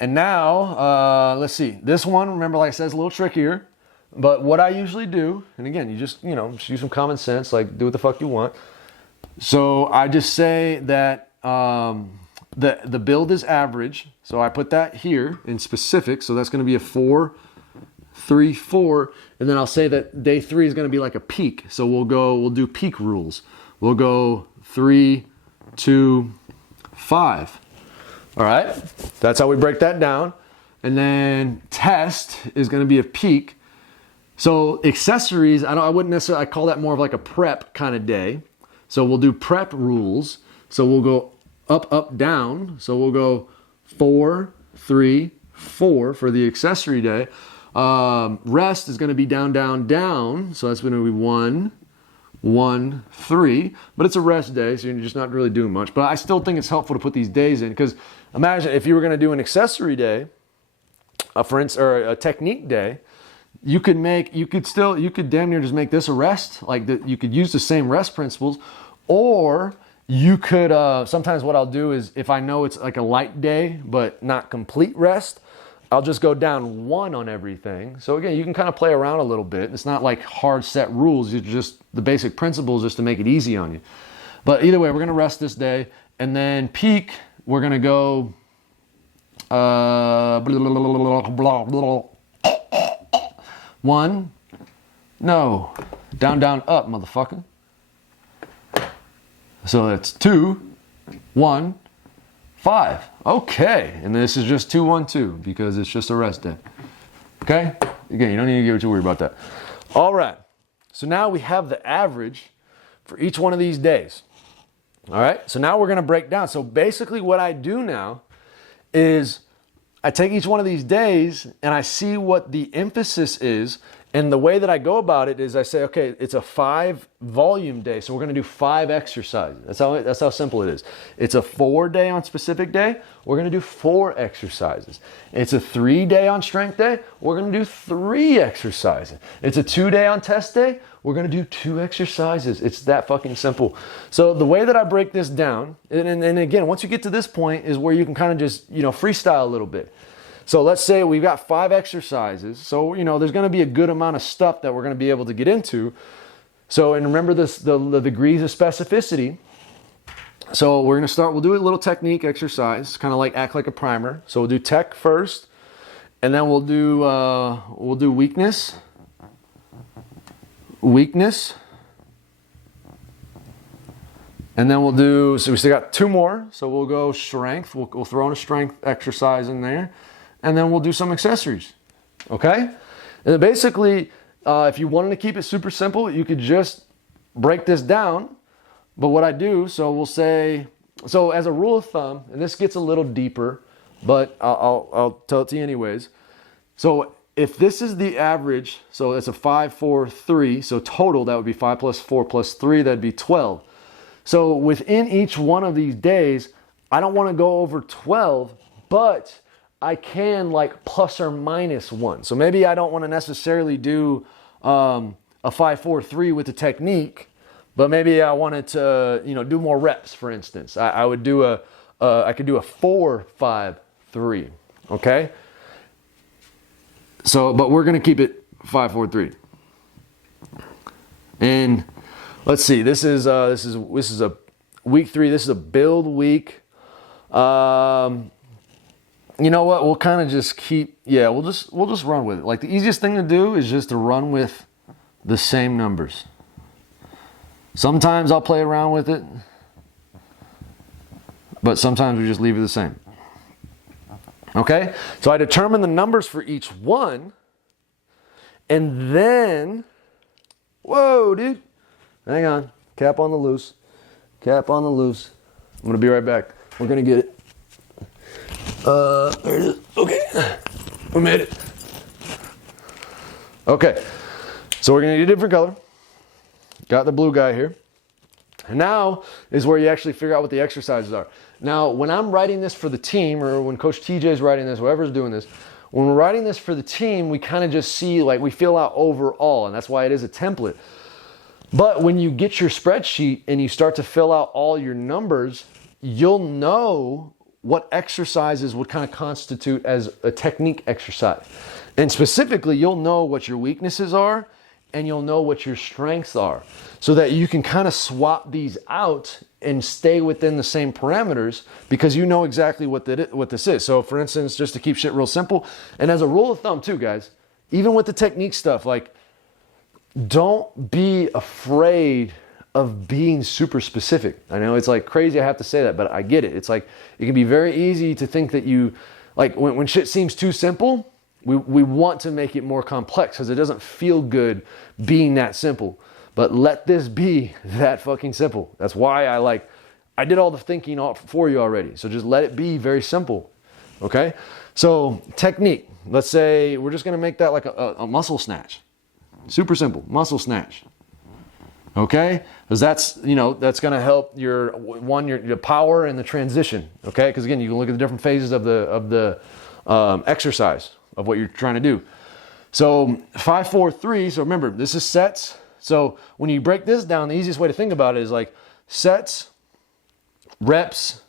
And now, let's see. This one, remember, like I said, is a little trickier. But what I usually do, and again, you just use some common sense, like do what the fuck you want. So I just say that the build is average. So I put that here in specific. So that's going to be a 4, 3, 4. And then I'll say that day 3 is going to be like a peak. So we'll do peak rules. We'll go 3, 2, 5. All right. That's how we break that down. And then test is going to be a peak. So accessories, I wouldn't necessarily, I call that more of like a prep kind of day. So we'll do prep rules. So we'll go up, up, down. So we'll go 4, 3, 4 for the accessory day. Rest is going to be down, down, down. So that's going to be 1, 1, 3. But it's a rest day, so you're just not really doing much. But I still think it's helpful to put these days in, because imagine if you were going to do an accessory day, for instance, or a technique day, you could damn near just make this a rest. You could use the same rest principles, or you could, sometimes what I'll do is if I know it's like a light day, but not complete rest, I'll just go down 1 on everything. So again, you can kind of play around a little bit. It's not like hard set rules. It's just the basic principles just to make it easy on you. But either way, we're going to rest this day. And then peak, we're going to go 1. No. Down, down, up, motherfucker. So that's 2, 1, 5. Okay. And this is just 2, 1, 2 because it's just a rest day. Okay? Again, you don't need to get too worried about that. All right. So now we have the average for each one of these days. All right. So now we're going to break down. So basically what I do now is I take each one of these days and I see what the emphasis is. And the way that I go about it is I say, okay, it's a 5 volume day. So we're going to do 5 exercises. That's how simple it is. It's a 4 day on specific day. We're going to do 4 exercises. It's a 3 day on strength day. We're going to do 3 exercises. It's a 2 day on test day. We're going to do 2 exercises. It's that fucking simple. So the way that I break this down, and again, once you get to this point is where you can kind of just, freestyle a little bit. So let's say we've got 5 exercises. So, there's going to be a good amount of stuff that we're going to be able to get into. So, and remember this, the degrees of specificity. So we're going to start, we'll do a little technique exercise, kind of like act like a primer. So we'll do tech first, and then we'll do weakness, and then we'll do, so we still got 2 more. So we'll go strength. We'll throw in a strength exercise in there. And then we'll do some accessories, okay? And then basically, if you wanted to keep it super simple, you could just break this down. But what I do, so we'll say, so as a rule of thumb, and this gets a little deeper, but I'll tell it to you anyways. So if this is the average, so it's a 5, 4, 3, so total, that would be 5 plus 4 plus 3, that'd be 12. So within each one of these days, I don't want to go over 12, but I can like plus or minus 1. So maybe I don't want to necessarily do a 5, 4, 3 with the technique, but maybe I wanted to, do more reps, for instance. I would do I could do a 4, 5, 3. Okay. So, but we're going to keep it 5, 4, 3. And let's see, this is a week 3. This is a build week. You know what? We'll kind of just keep, we'll just run with it. Like the easiest thing to do is just to run with the same numbers. Sometimes I'll play around with it, but sometimes we just leave it the same. Okay? So I determine the numbers for each one, and then, whoa, dude. Hang on. Cap on the loose. I'm going to be right back. We're going to get it. There it is. Okay. We made it. Okay. So we're going to get a different color. Got the blue guy here. And now is where you actually figure out what the exercises are. Now, when I'm writing this for the team, or when Coach TJ is writing this, whoever's doing this, when we're writing this for the team, we kind of just see, like, we fill out overall, and that's why it is a template. But when you get your spreadsheet and you start to fill out all your numbers, you'll know what exercises would kind of constitute as a technique exercise. And specifically, you'll know what your weaknesses are and you'll know what your strengths are, so that you can kind of swap these out and stay within the same parameters because you know exactly what this is. So for instance, just to keep shit real simple, and as a rule of thumb too, guys, even with the technique stuff, like, don't be afraid of being super specific. I know it's like crazy I have to say that, but I get it. It's like, it can be very easy to think that you, like when shit seems too simple, we want to make it more complex because it doesn't feel good being that simple. But let this be that fucking simple. That's why I did all the thinking for you already. So just let it be very simple. Okay? So technique, let's say we're just gonna make that like a muscle snatch. Super simple, muscle snatch. Okay, because that's going to help your power and the transition. Okay, because again, you can look at the different phases of the exercise of what you're trying to do. So 5, 4, 3. So remember, this is sets. So when you break this down, the easiest way to think about it is like sets, reps,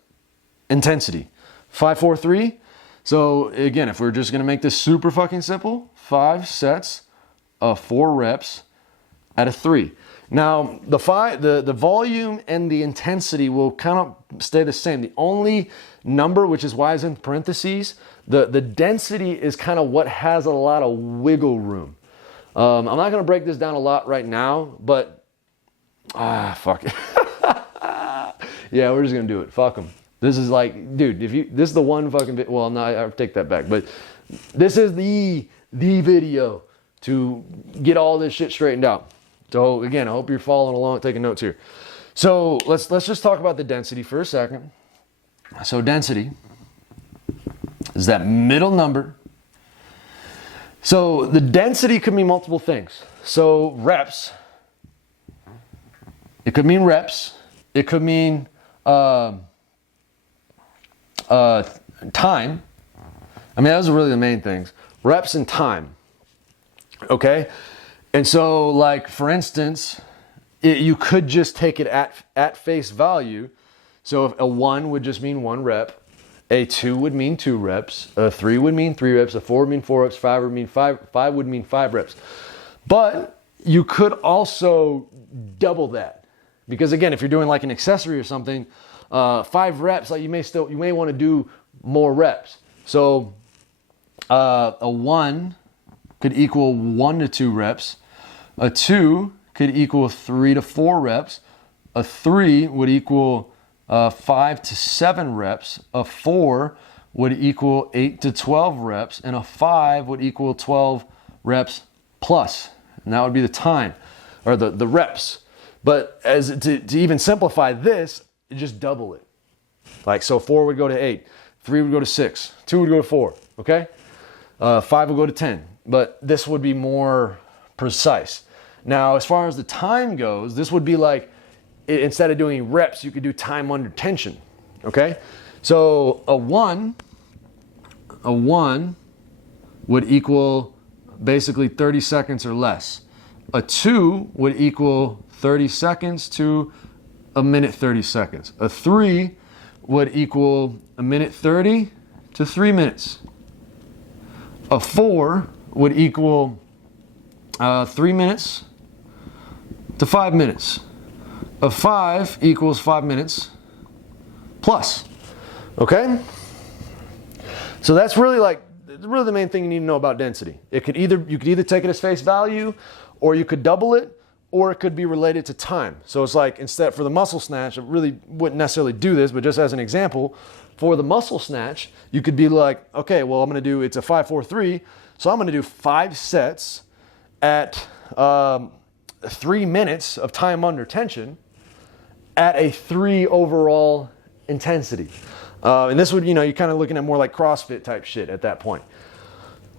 intensity. 5, 4, 3. So again, if we're just going to make this super fucking simple, 5 sets of 4 reps at a 3. Now, the volume and the intensity will kind of stay the same. The only number, which is why it's in parentheses, the density is kind of what has a lot of wiggle room. I'm not going to break this down a lot right now, but fuck it. Yeah, we're just going to do it. Fuck them. This is like, dude, this is the one fucking, well, no, I take that back, but this is the video to get all this shit straightened out. So again, I hope you're following along, taking notes here. So let's just talk about the density for a second. So density is that middle number. So the density could mean multiple things. So reps, it could mean reps. It could mean time. I mean, those are really the main things. Reps and time. Okay? And so, like, for instance, you could just take it at face value. So if a 1 would just mean 1 rep, a 2 would mean 2 reps, a 3 would mean 3 reps, a 4 would mean 4 reps, 5 would mean 5 would mean 5 reps. But you could also double that. Because again, if you're doing like an accessory or something, 5 reps, like you may want to do more reps. So a 1 could equal 1 to 2 reps. A 2 could equal 3 to 4 reps. A 3 would equal 5 to 7 reps. A 4 would equal 8 to 12 reps. And a 5 would equal 12 reps plus. And that would be the time, or the reps. But to even simplify this, you just double it. Like, so 4 would go to 8, 3 would go to 6, 2 would go to 4, okay? 5 would go to 10. But this would be more precise. Now, as far as the time goes, this would be like, instead of doing reps, you could do time under tension, okay? So a 1 would equal basically 30 seconds or less. A 2 would equal 30 seconds to a minute 30 seconds. A 3 would equal a minute 30 to 3 minutes. A 4 would equal 3 minutes to 5 minutes. A 5 equals 5 minutes plus. Okay? So that's really the main thing you need to know about density. You could either take it as face value, or you could double it, or it could be related to time. So it's like, instead, for the muscle snatch, I really wouldn't necessarily do this, but just as an example, for the muscle snatch, you could be like, okay, well, it's a 5-4-3, so I'm gonna do 5 sets at 3 minutes of time under tension at a 3 overall intensity. And this would, you're kind of looking at more like CrossFit type shit at that point.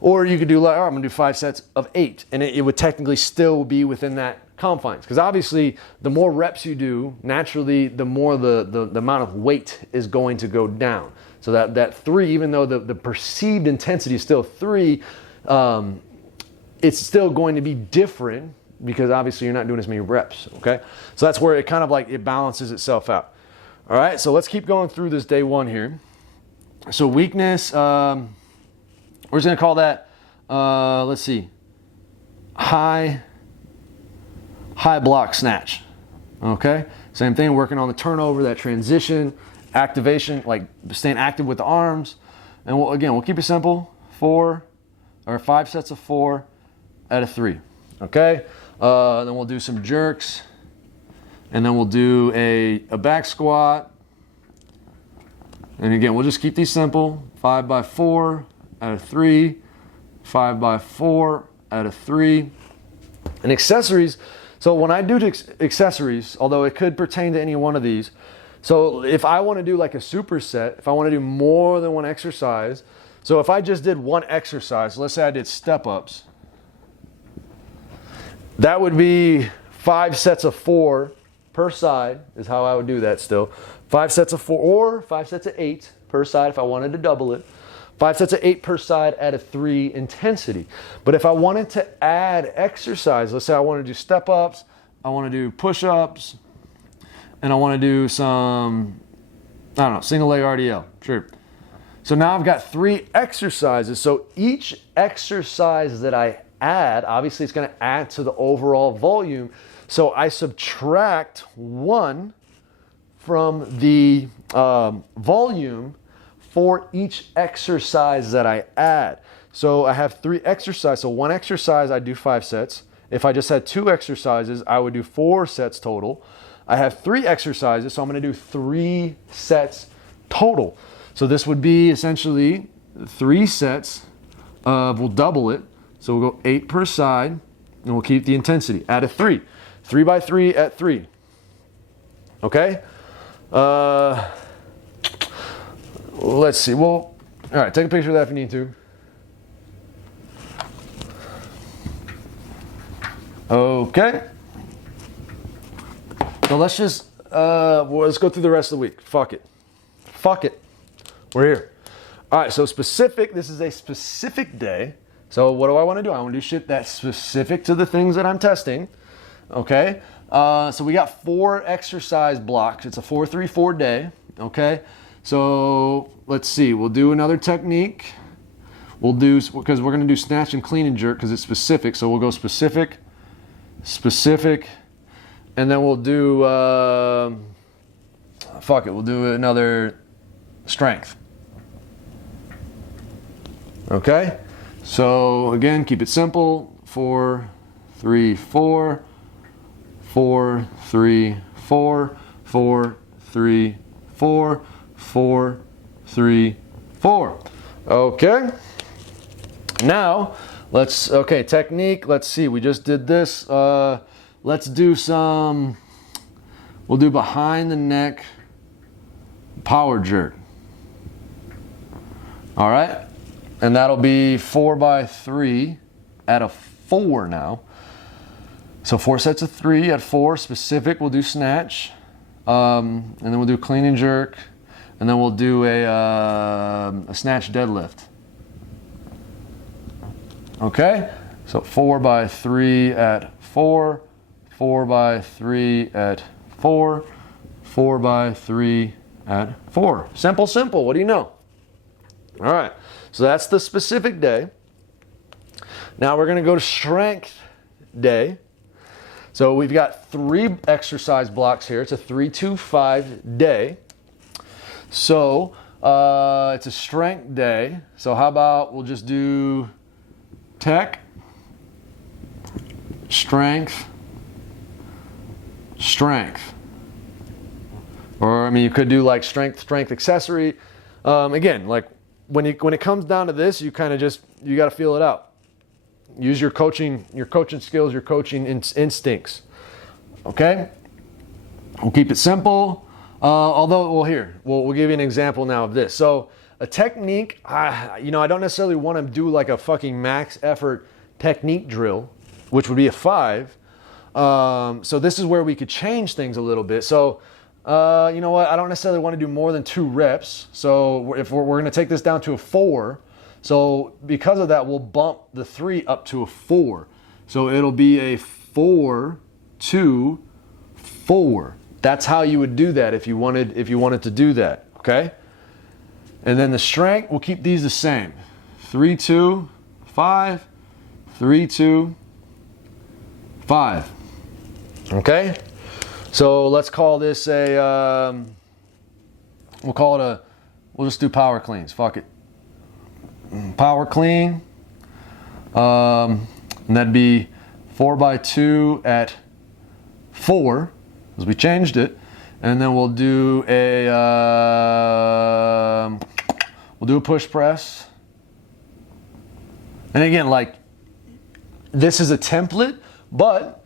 Or you could do like, I'm gonna do 5 sets of 8, and it would technically still be within that confines. Because obviously, the more reps you do, naturally, the more the amount of weight is going to go down. So that 3, even though the perceived intensity is still 3, it's still going to be different because obviously you're not doing as many reps, okay? So that's where it kind of like, it balances itself out. All right, so let's keep going through this day 1 here. So weakness, we're just gonna call that, let's see, high block snatch, okay? Same thing, working on the turnover, that transition, activation, like staying active with the arms. And we'll keep it simple, 5 sets of 4 at a 3, okay? Then we'll do some jerks, and then we'll do a back squat. And again, we'll just keep these simple, 5 by 4 at a 3, 5 by 4 at a 3. And accessories, so when I do accessories, although it could pertain to any one of these, so if I want to do like a superset, if I want to do more than one exercise, so if I just did one exercise, let's say I did step-ups, that would be 5 sets of 4 per side is how I would do that still. 5 sets of 4 or 5 sets of 8 per side if I wanted to double it. 5 sets of 8 per side at a 3 intensity. But if I wanted to add exercise, let's say I want to do step-ups, I want to do push-ups, and I want to do some, single leg RDL, sure. So now I've got 3 exercises. So each exercise that I add, obviously it's going to add to the overall volume. So I subtract 1 from the volume for each exercise that I add. So I have 3 exercises. So 1 exercise, I do 5 sets. If I just had 2 exercises, I would do 4 sets total. I have 3 exercises, so I'm going to do 3 sets total. So this would be essentially 3 sets of, we'll double it. So we'll go 8 per side, and we'll keep the intensity at a 3. 3 by 3 at 3. Okay? Let's see. Well, all right, take a picture of that if you need to. Okay. So let's just, let's go through the rest of the week. Fuck it. Fuck it. We're here. All right, so specific, this is a specific day. So what do I want to do? I want to do shit that's specific to the things that I'm testing. Okay. So we got 4 exercise blocks. It's a 4-3-4 day. Okay. So let's see. We'll do another technique. We'll do, because we're going to do snatch and clean and jerk because it's specific. So we'll go specific, specific, and then we'll do, fuck it. We'll do another strength. Okay. So again, keep it simple. 4, 3, 4, 4, 3, 4, 4, 3, 4, 4, 3, 4. Okay. Now, let's, okay, technique. Let's see. We just did this. Let's do some, we'll do behind the neck power jerk. All right. And that'll be 4 by 3 at a 4 now. So 4 sets of 3 at 4. Specific, we'll do snatch. And then we'll do clean and jerk. And then we'll do a snatch deadlift. Okay? So 4 by 3 at 4. 4 by 3 at 4. 4 by 3 at 4. Simple, simple. What do you know? All right. So that's the specific day. Now we're going to go to strength day. So we've got 3 exercise blocks here. It's a 3-2-5 day. So it's a strength day. So how about we'll just do tech, strength, strength. Or I mean, you could do like strength accessory. Again, like when it comes down to this, you kind of just, you got to feel it out. Use your coaching skills, your coaching instincts. Okay? We'll keep it simple. Although, well, here, we'll give you an example now of this. So a technique, I don't necessarily want to do like a fucking max effort technique drill, which would be a 5. So this is where we could change things a little bit. So, you know what? I don't necessarily want to do more than 2 reps. So if we're going to take this down to a 4. So because of that, we'll bump the 3 up to a 4. So it'll be a 4, 2, 4. That's how you would do that if you wanted to do that. Okay. And then the strength, we'll keep these the same. 3, 2, 5, 3, 2, 5. Okay. So let's call this we'll just do power cleans. Fuck it. Power clean. And that'd be 4 by 2 at 4, because we changed it. And then we'll do a push press. And again, like, this is a template, but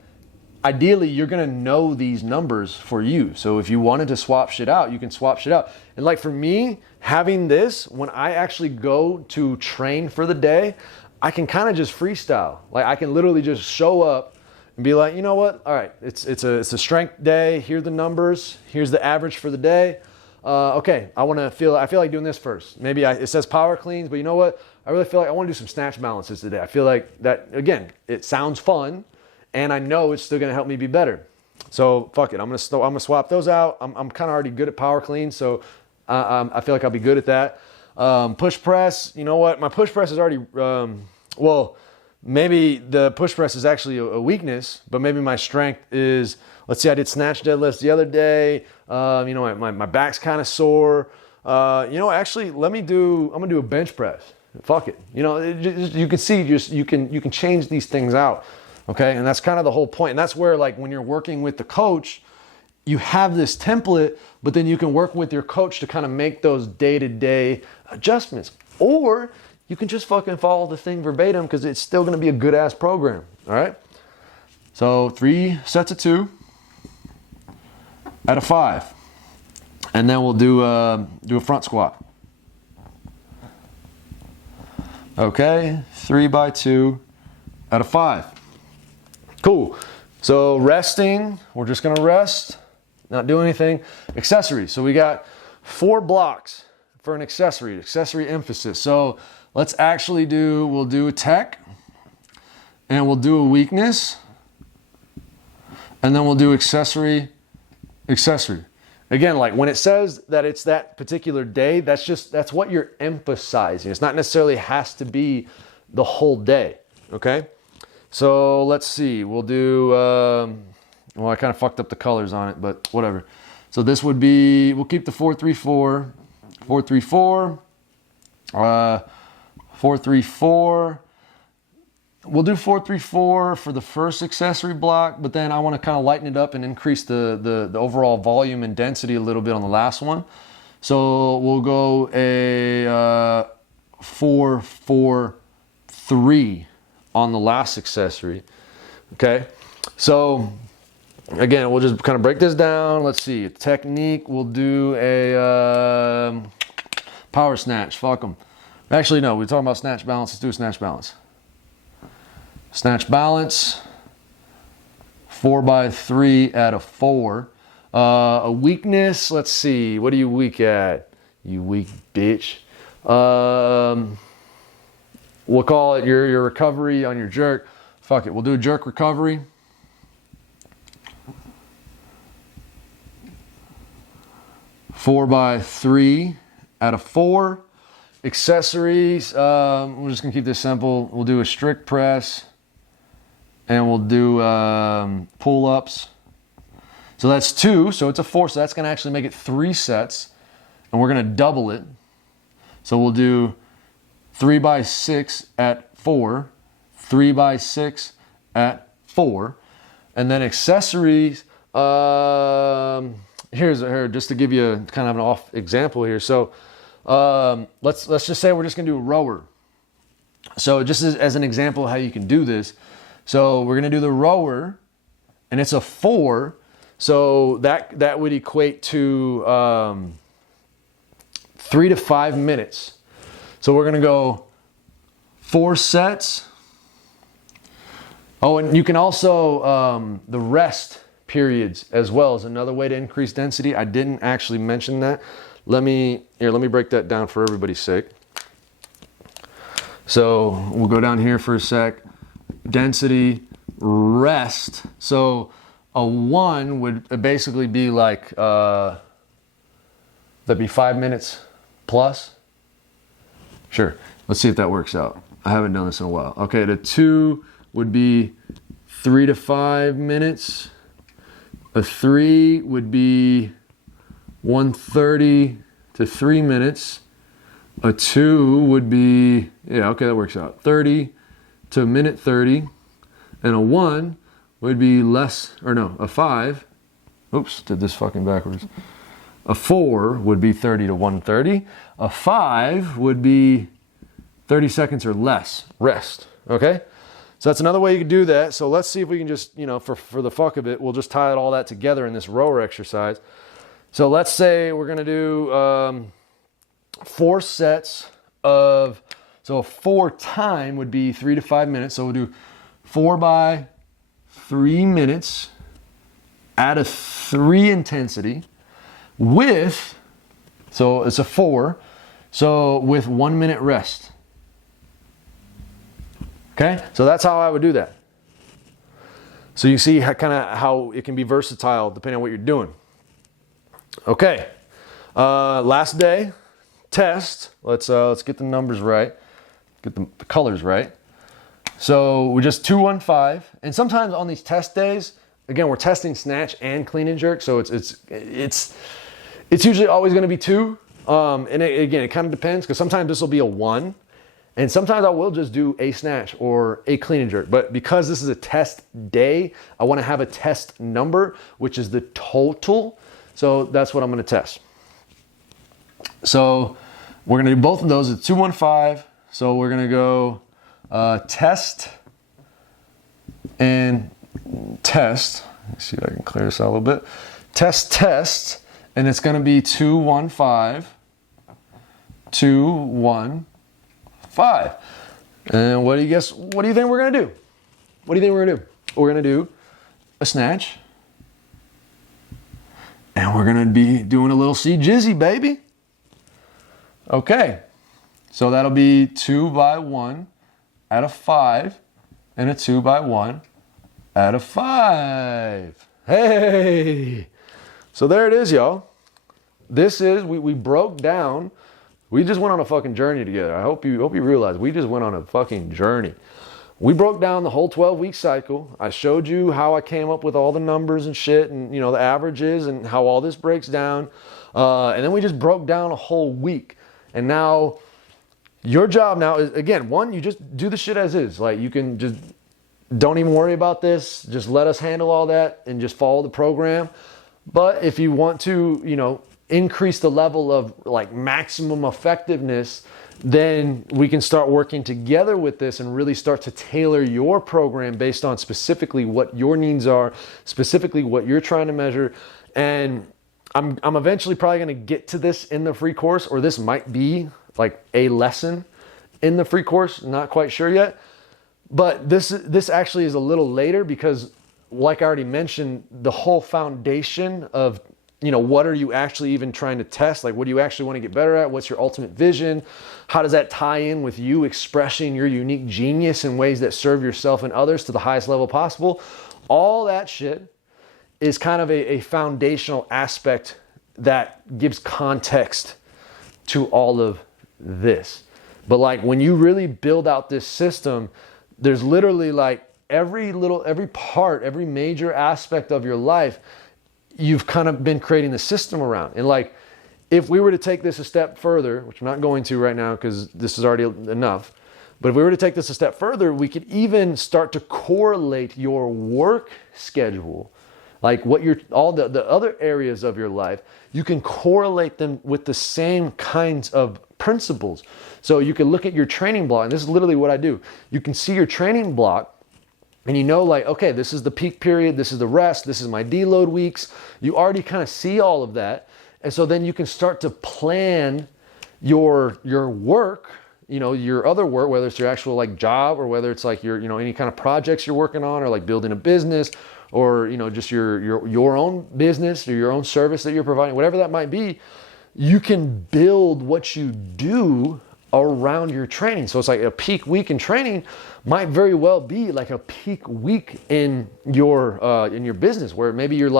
ideally you're gonna know these numbers for you. So if you wanted to swap shit out, you can swap shit out. And like for me, having this, when I actually go to train for the day, I can kind of just freestyle. Like I can literally just show up and be like, you know what? All right, it's a strength day. Here are the numbers. Here's the average for the day. Okay, I feel like doing this first. Maybe it says power cleans, but you know what? I really feel like I want to do some snatch balances today. I feel like that, again, it sounds fun, and I know it's still going to help me be better. So fuck it, I'm gonna swap those out. I'm kind of already good at power clean, so I feel like I'll be good at that. Push press, you know what? My push press is already maybe the push press is actually a weakness, but maybe my strength is, let's say I did snatch deadlifts the other day. You know, my back's kind of sore. You know, actually, I'm gonna do a bench press. Fuck it. You know, you can see, you can change these things out. Okay. And that's kind of the whole point. And that's where, like, when you're working with the coach, you have this template, but then you can work with your coach to kind of make those day-to-day adjustments. Or you can just fucking follow the thing verbatim, because it's still going to be a good ass program. All right. So 3 sets of 2 out of 5. And then we'll do a front squat. Okay. 3 by 2 out of 5. Cool. So resting, we're just going to rest, not do anything. Accessories. So we got 4 blocks for an accessory emphasis. So let's actually we'll do a tech, and we'll do a weakness, and then we'll do accessory. Again, like when it says that it's that particular day, that's what you're emphasizing. It's not necessarily has to be the whole day. Okay. So let's see, we'll do, well, I kind of fucked up the colors on it, but whatever. So this would be, we'll keep the 4-3-4, 4-3-4, 4-3-4. We'll do 4-3-4 for the first accessory block, but then I want to kind of lighten it up and increase the overall volume and density a little bit on the last one. So we'll go a 4-4-3 on the last accessory. Okay, so again, we'll just kind of break this down. Let's see, technique, we'll do a power snatch. Fuck them. Actually, no, we're talking about snatch balance. Let's do a snatch balance. Snatch balance, 4 by 3 out of 4. A weakness, let's see, what are you weak at? You weak bitch. We'll call it your recovery on your jerk. Fuck it, we'll do a jerk recovery. Four by 3 out of 4. Accessories, we're just gonna keep this simple. We'll do a strict press, and we'll do pull-ups. So that's 2, so it's a 4, so that's gonna actually make it 3 sets, and we're gonna double it. So we'll do 3 by 6 at 4, 3 by 6 at 4, and then accessories. Here's just to give you kind of an off example here. So let's just say we're just gonna do a rower. So just as an example of how you can do this. So we're gonna do the rower, and it's a 4. So that would equate to 3 to 5 minutes. So we're gonna go 4 sets. Oh, and you can also, the rest periods as well is another way to increase density. I didn't actually mention that. Let me break that down for everybody's sake. So we'll go down here for a sec. Density, rest. So a 1 would basically be like, that'd be 5 minutes plus. Sure, let's see if that works out. I haven't done this in a while. Okay, the 2 would be 3 to 5 minutes. A 3 would be 1:30 to 3 minutes. A 2 would be, yeah, okay, that works out. 30 to minute 30. And a 1 would be less, or no, a 5. Oops, did this fucking backwards. A 4 would be 30 to 1:30. A 5 would be 30 seconds or less rest. Okay? So that's another way you can do that. So let's see if we can just, for the fuck of it, we'll just tie all that together in this rower exercise. So let's say we're going to do 4 sets of, so a 4 time would be 3 to 5 minutes. So we'll do 4 by 3 minutes at a 3 intensity with, so it's a 4, so with 1 minute rest. Okay, so that's how I would do that. So you see how it can be versatile depending on what you're doing. Okay, last day, test. Let's get the numbers right, get the colors right. So we're just 215. And sometimes on these test days, again, we're testing snatch and clean and jerk. So it's usually always going to be 2. Again, it kind of depends, because sometimes this will be a 1. And sometimes I will just do a snatch or a clean and jerk. But because this is a test day, I want to have a test number, which is the total. So that's what I'm going to test. So we're going to do both of those at 215. So we're going to go test and test. Let's see if I can clear this out a little bit. Test. And it's going to be 215. 215. And what do you think we're going to do? What do you think we're going to do? We're going to do a snatch. And we're going to be doing a little C-Jizzy, baby. Okay. So that'll be 2 by 1 out of 5 and a 2 by 1 out of 5. Hey. So there it is, y'all. This is, we broke down. We just went on a fucking journey together. I hope you realize we just went on a fucking journey. We broke down the whole 12-week cycle. I showed you how I came up with all the numbers and shit, and the averages and how all this breaks down. And then we just broke down a whole week. And now your job now is, again, one, you just do the shit as is. Like, you can just don't even worry about this. Just let us handle all that and just follow the program. But if you want to, increase the level of like maximum effectiveness, then we can start working together with this and really start to tailor your program based on specifically what your needs are, specifically what you're trying to measure. And I'm eventually probably going to get to this in the free course, or this might be like a lesson in the free course. Not quite sure yet. But this actually is a little later, because like I already mentioned, the whole foundation of what are you actually even trying to test? Like, what do you actually want to get better at? What's your ultimate vision? How does that tie in with you expressing your unique genius in ways that serve yourself and others to the highest level possible? All that shit is kind of a foundational aspect that gives context to all of this. But like, when you really build out this system, there's literally like every part, every major aspect of your life, you've kind of been creating the system around. And like, if we were to take this a step further, which I'm not going to right now because this is already enough, but if we were to take this a step further, we could even start to correlate your work schedule, like all the other areas of your life, you can correlate them with the same kinds of principles. So you can look at your training block, and this is literally what I do. You can see your training block, and like, okay, this is the peak period, this is the rest, this is my deload weeks. You already kind of see all of that. And so then you can start to plan your work, your other work, whether it's your actual like job, or whether it's like your, any kind of projects you're working on, or like building a business, or, just your own business or your own service that you're providing, whatever that might be. You can build what you do around your training. So it's like a peak week in training might very well be like a peak week in your business, where maybe you've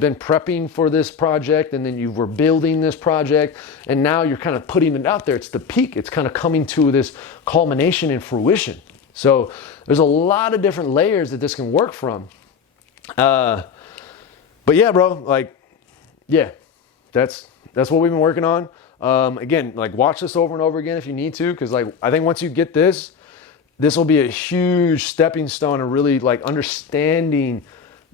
been prepping for this project, and then you were building this project, and now you're kind of putting it out there. It's the peak. It's kind of coming to this culmination and fruition. So there's a lot of different layers that this can work from. But yeah, bro, like, yeah, that's what we've been working on. Again, like, watch this over and over again if you need to, because like, I think once you get this will be a huge stepping stone to really like understanding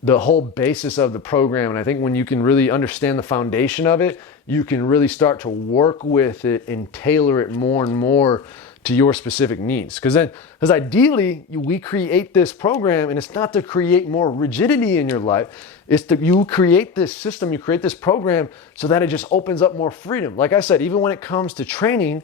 the whole basis of the program. And I think when you can really understand the foundation of it, you can really start to work with it and tailor it more and more to your specific needs. Because ideally, we create this program, and it's not to create more rigidity in your life. It's that you create this system, you create this program so that it just opens up more freedom. Like I said, even when it comes to training,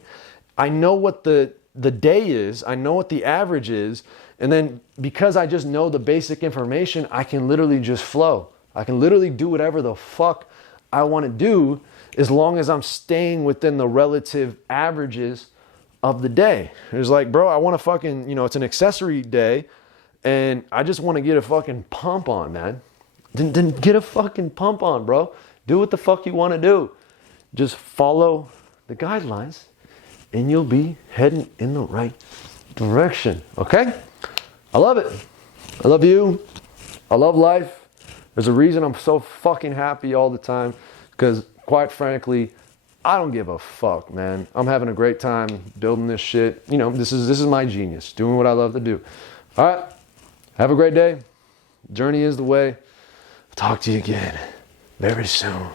I know what the day is, I know what the average is, and then because I just know the basic information, I can literally just flow. I can literally do whatever the fuck I want to do, as long as I'm staying within the relative averages of the day. It's like, bro, I want to fucking, it's an accessory day, and I just want to get a fucking pump on, man. Then get a fucking pump on, bro. Do what the fuck you want to do. Just follow the guidelines, and you'll be heading in the right direction, okay? I love it. I love you. I love life. There's a reason I'm so fucking happy all the time, because quite frankly, I don't give a fuck, man. I'm having a great time building this shit. You know, this is my genius, doing what I love to do. All right. Have a great day. Journey is the way. Talk to you again very soon.